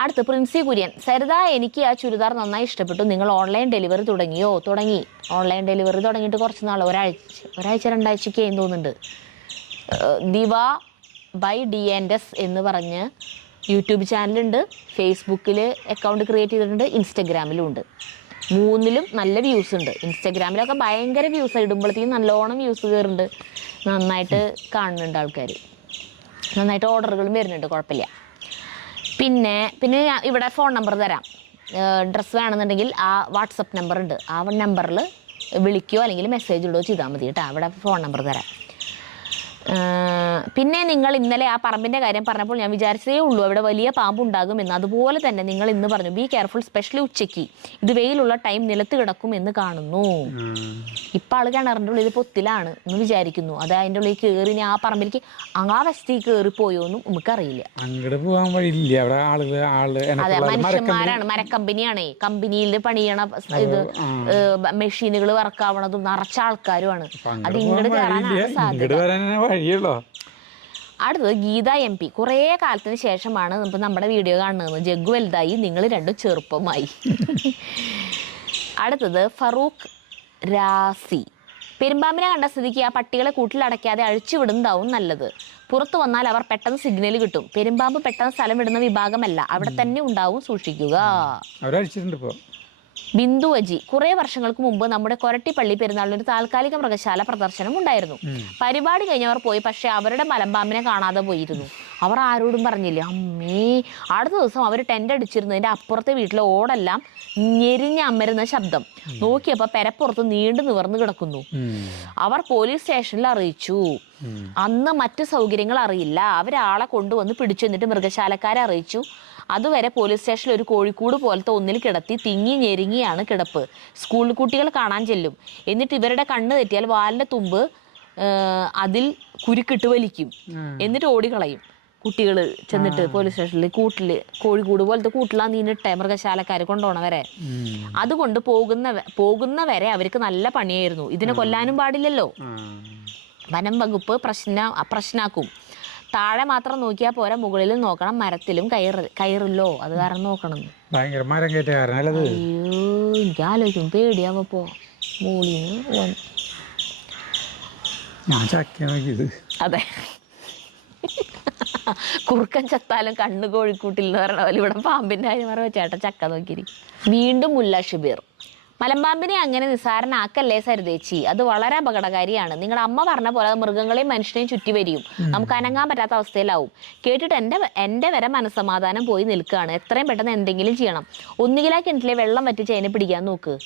അടുത്ത് പ്രിൻസി കുര്യൻ. സരിത, എനിക്ക് ആ ചുരിദാർ നന്നായി ഇഷ്ടപ്പെട്ടു. നിങ്ങൾ ഓൺലൈൻ ഡെലിവറി തുടങ്ങിയോ? തുടങ്ങി. ഓൺലൈൻ ഡെലിവറി തുടങ്ങിയിട്ട് കുറച്ച് നാൾ, ഒരാഴ്ച 2 ആഴ്ചയ്ക്ക് ആയി തോന്നുന്നുണ്ട്. ദിവ ബൈ DNS എന്ന് പറഞ്ഞ് യൂട്യൂബ് ചാനലുണ്ട്, ഫേസ്ബുക്കിൽ അക്കൗണ്ട് ക്രിയേറ്റ് ചെയ്തിട്ടുണ്ട്, ഇൻസ്റ്റഗ്രാമിലും ഉണ്ട്. 3ലും നല്ല വ്യൂസ് ഉണ്ട്. ഇൻസ്റ്റഗ്രാമിലൊക്കെ ഭയങ്കര വ്യൂസ് ഇടുമ്പോഴത്തേക്കും നല്ലോണം വ്യൂസ് കയറുന്നുണ്ട്. നന്നായിട്ട് കാണുന്നുണ്ട് ആൾക്കാർ. നന്നായിട്ട് ഓർഡറുകളും വരുന്നുണ്ട്. കുഴപ്പമില്ല. പിന്നെ ഞാൻ ഇവിടെ ഫോൺ നമ്പർ തരാം. ഡ്രസ്സ് വേണമെന്നുണ്ടെങ്കിൽ ആ വാട്സപ്പ് നമ്പർ ഉണ്ട്. ആ നമ്പറിൽ വിളിക്കുകയോ അല്ലെങ്കിൽ മെസ്സേജ് ഇടുകയോ ചെയ്താൽ മതി കേട്ടോ. അവിടെ ഫോൺ നമ്പർ തരാം. പിന്നെ നിങ്ങൾ ഇന്നലെ ആ പറമ്പിൻ്റെ കാര്യം പറഞ്ഞപ്പോൾ ഞാൻ വിചാരിച്ചതേ ഉള്ളൂ അവിടെ വലിയ പാമ്പുണ്ടാകുമെന്ന്. അതുപോലെ തന്നെ നിങ്ങൾ ഇന്ന് പറഞ്ഞു ബി കെയർഫുൾ, സ്പെഷ്യലി ഉച്ചയ്ക്ക്. ഇത് വെയിലുള്ള ടൈം നിലത്ത് കിടക്കും എന്ന് കാണുന്നു. ഇപ്പം ആൾ കിണറിൻ്റെ ഉള്ളിൽ പൊത്തിലാണ് എന്ന് വിചാരിക്കുന്നു. അത് അതിൻ്റെ ഉള്ളിൽ കയറി ആ പറമ്പിലേക്ക് ആ വസ്തിക്ക് കയറിപ്പോയോന്നും നമുക്കറിയില്ല. അങ്ങോട്ട് പോകാൻ വഴിയില്ല. അവിടെ അതെ, മനുഷ്യന്മാരാണ്, മരക്കമ്പനിയാണേ. കമ്പനിയിൽ പണിയണ ഇത് മെഷീനുകൾ വർക്കാവണതും നിറച്ച ആൾക്കാരുമാണ്. അത് ഇങ്ങോട്ട് കയറാനാണ് സാധ്യത. അടുത്തത് ഗീത MP. കുറേ കാലത്തിന് ശേഷമാണ് ഇപ്പം നമ്മുടെ വീഡിയോ കാണുന്നത്. ജഗ്ഗു വലുതായി, നിങ്ങൾ രണ്ടും ചെറുപ്പമായി. അടുത്തത് ഫറൂഖ് രാസി. പെരുമ്പാമ്പിനെ കണ്ട സ്ഥിതിക്ക് ആ പട്ടികളെ കൂട്ടിലടയ്ക്കാതെ അഴിച്ചു വിടുന്നതാവും നല്ലത്. പുറത്തു വന്നാൽ അവർ പെട്ടെന്ന് സിഗ്നൽ കിട്ടും. പെരുമ്പാമ്പ് പെട്ടെന്ന് സ്ഥലം വിടുന്ന വിഭാഗമല്ല, അവിടെ തന്നെ ഉണ്ടാവും, സൂക്ഷിക്കുക. ബിന്ദു അജി. കുറെ വർഷങ്ങൾക്ക് മുമ്പ് നമ്മുടെ കൊരട്ടിപ്പള്ളി പെരുന്നാളിന് ഒരു താൽക്കാലിക മൃഗശാല പ്രദർശനം ഉണ്ടായിരുന്നു. പരിപാടി കഴിഞ്ഞവർ പോയി, പക്ഷെ അവരുടെ മലമ്പാമ്പിനെ കാണാതെ പോയിരുന്നു. അവർ ആരോടും പറഞ്ഞില്ല. അമ്മേ, അടുത്ത ദിവസം അവർ ടെൻ്റ് അടിച്ചിരുന്നതിൻ്റെ അപ്പുറത്തെ വീട്ടിലെ ഓടെല്ലാം ഞെരിഞ്ഞ് അമരുന്ന ശബ്ദം. നോക്കിയപ്പോൾ പെരപ്പുറത്ത് നീണ്ടു നിവർന്നു കിടക്കുന്നു. അവർ പോലീസ് സ്റ്റേഷനിൽ അറിയിച്ചു. അന്ന് മറ്റു സൗകര്യങ്ങൾ അറിയില്ല. അവരാളെ കൊണ്ടുവന്ന് പിടിച്ചു. എന്നിട്ട് മൃഗശാലക്കാരെ അറിയിച്ചു. അതുവരെ പോലീസ് സ്റ്റേഷനിൽ ഒരു കോഴിക്കൂട് പോലത്തെ ഒന്നിൽ കിടത്തി തിങ്ങി ഞെരുങ്ങിയാണ് കിടപ്പ്. സ്കൂൾ കുട്ടികൾ കാണാൻ ചെല്ലും. എന്നിട്ട് ഇവരുടെ കണ്ണ് തെറ്റിയാൽ വാലിൻ്റെ തുമ്പ് അതിൽ കുരുക്കിട്ട് വലിക്കും. എന്നിട്ട് ഓടിക്കളയും. കുട്ടികൾ ചെന്നിട്ട് പോലീസ് സ്റ്റേഷനിൽ കോഴിക്കൂട് പോലത്തെ കൂട്ടിലാണ് നീനിട്ടെ മൃഗശാലക്കാർ കൊണ്ടുപോകണവരെ. അതുകൊണ്ട് പോകുന്നവരെ അവർക്ക് നല്ല പണിയായിരുന്നു. ഇതിനെ കൊല്ലാനും പാടില്ലല്ലോ. വനം വകുപ്പ് പ്രശ്നാക്കും. താഴെ മാത്രം നോക്കിയാൽ പോരാ, മുകളിലും നോക്കണം. മരത്തിലും കയറില്ലോ, അത് കാരണം നോക്കണം. അയ്യോ, എനിക്ക് ആലോചിക്കും, പേടിയാവപ്പോ മോളിന്ന്. അതെ, കുറുക്കൻ ചത്താലും കണ്ണ് കോഴിക്കൂട്ടിൽ എന്ന് പറഞ്ഞ പോലെ ഇവിടെ പാമ്പിന്റെ കാര്യം പറയുമ്പോൾ ചേട്ടൻ ചക്ക നോക്കിയിരിക്കും. വീണ്ടും മുല്ല ഷിബീർ. മലമ്പാമ്പിനെ അങ്ങനെ നിസ്സാരനാക്കല്ലേ സരിതേച്ചി, അത് വളരെ അപകടകാരിയാണ്. നിങ്ങളുടെ അമ്മ പറഞ്ഞ പോലെ അത് മൃഗങ്ങളെയും മനുഷ്യനെയും ചുറ്റി വരികയും നമുക്ക് അനങ്ങാൻ പറ്റാത്ത അവസ്ഥയിലാവും. കേട്ടിട്ട് എൻ്റെ വരെ മനസ്സമാധാനം പോയി നിൽക്കുകയാണ്. എത്രയും പെട്ടെന്ന് എന്തെങ്കിലും ചെയ്യണം. ഒന്നുകിൽ ആ കിണറ്റിലെ വെള്ളം വറ്റിച്ച് അതിനെ പിടിക്കാൻ നോക്ക്.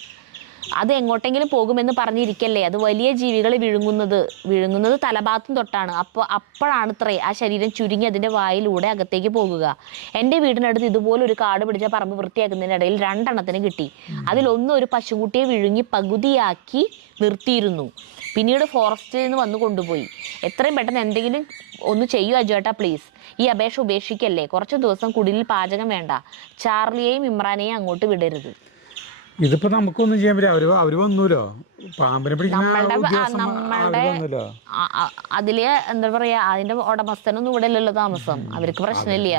അത് എങ്ങോട്ടെങ്കിലും പോകുമെന്ന് പറഞ്ഞിരിക്കല്ലേ. അത് വലിയ ജീവികളെ വിഴുങ്ങുന്നത് തലഭാഗത്തും തൊട്ടാണ്. അപ്പോഴാണത്രേ ആ ശരീരം ചുരുങ്ങി അതിൻ്റെ വായിലൂടെ അകത്തേക്ക് പോകുക. എൻ്റെ വീടിനടുത്ത് ഇതുപോലെ ഒരു കാട് പിടിച്ച പറമ്പ് വൃത്തിയാക്കുന്നതിനിടയിൽ 2 എണ്ണത്തിന് കിട്ടി. അതിലൊന്ന് ഒരു പശുക്കുട്ടിയെ വിഴുങ്ങി പകുതിയാക്കി നിർത്തിയിരുന്നു. പിന്നീട് ഫോറസ്റ്റിൽ നിന്ന് വന്ന് കൊണ്ടുപോയി. എത്രയും പെട്ടെന്ന് എന്തെങ്കിലും ഒന്ന് ചെയ്യൂ അജുവേട്ടാ പ്ലീസ്. ഈ അപേക്ഷ ഉപേക്ഷിക്കല്ലേ. കുറച്ച് ദിവസം കുടിലിൽ പാചകം വേണ്ട. ചാർലിയെയും ഇമ്രാനെയും അങ്ങോട്ട് വിടരുത്. ഇതിപ്പോ നമുക്കൊന്നും ചെയ്യാൻ പറ്റില്ല. അവര് വന്നൂലോ, പാമ്പിനെ അതില് എന്താ പറയാ, അതിന്റെ ഉടമസ്ഥനൊന്നും ഇവിടെ ഇല്ലല്ലോ താമസം. അവർക്ക് പ്രശ്നമില്ല.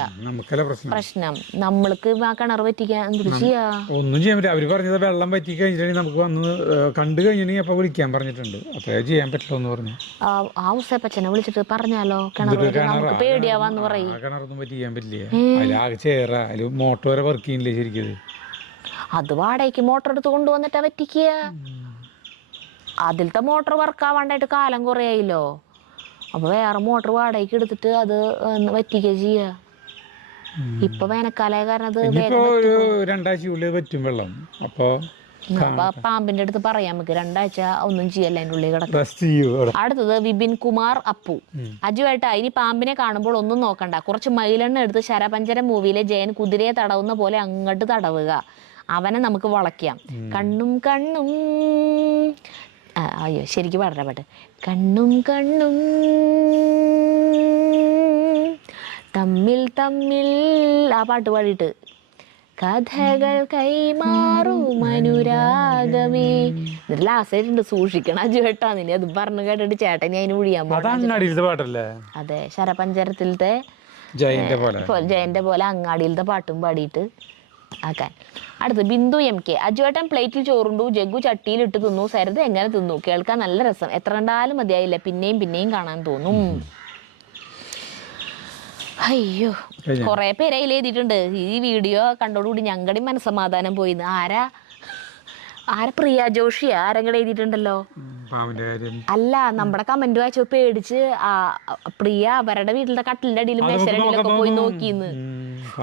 പ്രശ്നം നമ്മൾക്ക് ആ കിണർ പറ്റിക്കാൻ എന്ത് ചെയ്യാ? ഒന്നും ചെയ്യാൻ പറ്റില്ല. അവര് പറഞ്ഞത് വെള്ളം പറ്റി കഴിഞ്ഞിട്ടുണ്ടെങ്കിൽ നമുക്ക് വന്ന് കണ്ടു കഴിഞ്ഞിട്ടുണ്ടെങ്കിൽ അപ്പൊ വിളിക്കാൻ പറഞ്ഞിട്ടുണ്ട്. അത്രേ ചെയ്യാൻ പറ്റില്ല എന്ന് പറഞ്ഞു. ആ ഉസേപ്പച്ചനെ വിളിച്ചിട്ട് പറഞ്ഞാലോ കിണർ നമുക്ക് പേടിയാവാന്ന് പറയും. കിണറൊന്നും പറ്റി ചെയ്യാൻ പറ്റില്ല. അതിലാകെ ചേറ, അതില് മോട്ടോർ വരെ വർക്ക് ചെയ്യുന്നില്ലേ ശരിക്കും. അത് വാടകയ്ക്ക് മോട്ടർ എടുത്ത് കൊണ്ടുവന്നിട്ടാ പറ്റിക്കുക. അതിലത്തെ മോട്ടർ വർക്കാവാണ്ടായിട്ട് കാലം കുറേ ആയില്ലോ. അപ്പൊ വേറെ മോട്ടർ വാടകയ്ക്ക് എടുത്തിട്ട് അത് വറ്റിക്കുക ചെയ്യാ. ഇപ്പൊ വേനൽക്കാലായ കാരണം അത് 2 ആഴ്ച പറ്റും വെള്ളം. അപ്പൊ പാമ്പിന്റെ അടുത്ത് പറയാം നമുക്ക് 2 ആഴ്ച ഒന്നും ചെയ്യല്ല അതിൻ്റെ ഉള്ളിൽ കിടക്കും. അടുത്തത് വിപിൻ കുമാർ അപ്പു. അജുവേട്ടാ, ഇനി പാമ്പിനെ കാണുമ്പോൾ ഒന്നും നോക്കണ്ട. കുറച്ച് മയിലെണ്ണ എടുത്ത് ശരപഞ്ചരം മൂവിയിലെ ജയൻ കുതിരയെ തടവുന്ന പോലെ അങ്ങോട്ട് തടവുക. അവനെ നമുക്ക് വളയ്ക്കാം. കണ്ണും കണ്ണും, അയ്യോ ശരിക്കും പാടുന്ന പാട്ട്. കണ്ണും കണ്ണും തമ്മിൽ തമ്മിൽ, ആ പാട്ട് പാടിയിട്ട് കഥകൾ കൈമാറും അനുരാഗമേ. എന്നിട്ട് ലാസ്റ്റ് സൂക്ഷിക്കണം അജുവേട്ടാ. നിന്നെ അത് പറഞ്ഞു കേട്ടിട്ട് ചേട്ടനെ അതിന് വിളിയാൻ പാട്ടല്ലേ? അതെ, ശരപഞ്ചരത്തിലത്തെ ജയന്റെ പോലെ അങ്ങാടിയിലത്തെ പാട്ടും പാടിയിട്ട് ആക്കാൻ. അടുത്ത് ബിന്ദു MK. അജുവേട്ടൻ പ്ലേറ്റിൽ ചോറുണ്ടു, ജഗ്ഗു ചട്ടിയിലിട്ട് തിന്നു, സരിത എങ്ങനെ തിന്നു? കേൾക്കാൻ നല്ല രസം. എത്ര കണ്ടാലും മതിയായില്ല, പിന്നെയും പിന്നെയും കാണാൻ തോന്നും. അയ്യോ, കൊറേ പേര് അതിൽ എഴുതിയിട്ടുണ്ട്. ഈ വീഡിയോ കണ്ടോടുകൂടി ഞങ്ങളുടെ മനസ്സമാധാനം പോയിന്ന്. ആരാ പ്രിയ ജോഷിയാ ആരെങ്കിലും എഴുതിയിട്ടുണ്ടല്ലോ. അല്ല, നമ്മുടെ കമന്റ് വായിച്ചു പേടിച്ച് പ്രിയ അവരുടെ വീട്ടിലെ കട്ടിലിന്റെ അടിയിലും മേശരടിയിലൊക്കെ പോയി നോക്കിന്ന്.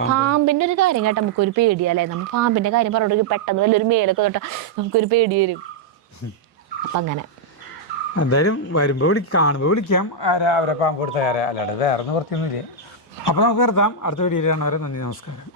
പാമ്പിന്റെ ഒരു കാര്യം കേട്ട നമുക്കൊരു പേടിയല്ലേ. നമ്മൾ പാമ്പിന്റെ കാര്യം പറഞ്ഞോണ്ടെങ്കിൽ പെട്ടെന്ന് വല്ലൊരു മേലൊക്കെ തൊട്ടാ നമുക്കൊരു പേടി വരും. അപ്പം അങ്ങനെ എന്തായാലും വരുമ്പോൾ കാണുമ്പോൾ വിളിക്കാം ആരാ അവരെ പാമ്പ് കൊടുത്ത ആരാ, അല്ലാതെ വേറെ നിവർത്തിയൊന്നുമില്ല. അപ്പോൾ നമുക്ക് നിർത്താം. അടുത്ത വീഡിയോയിൽ കാണുന്നവരെ നന്ദി, നമസ്കാരം.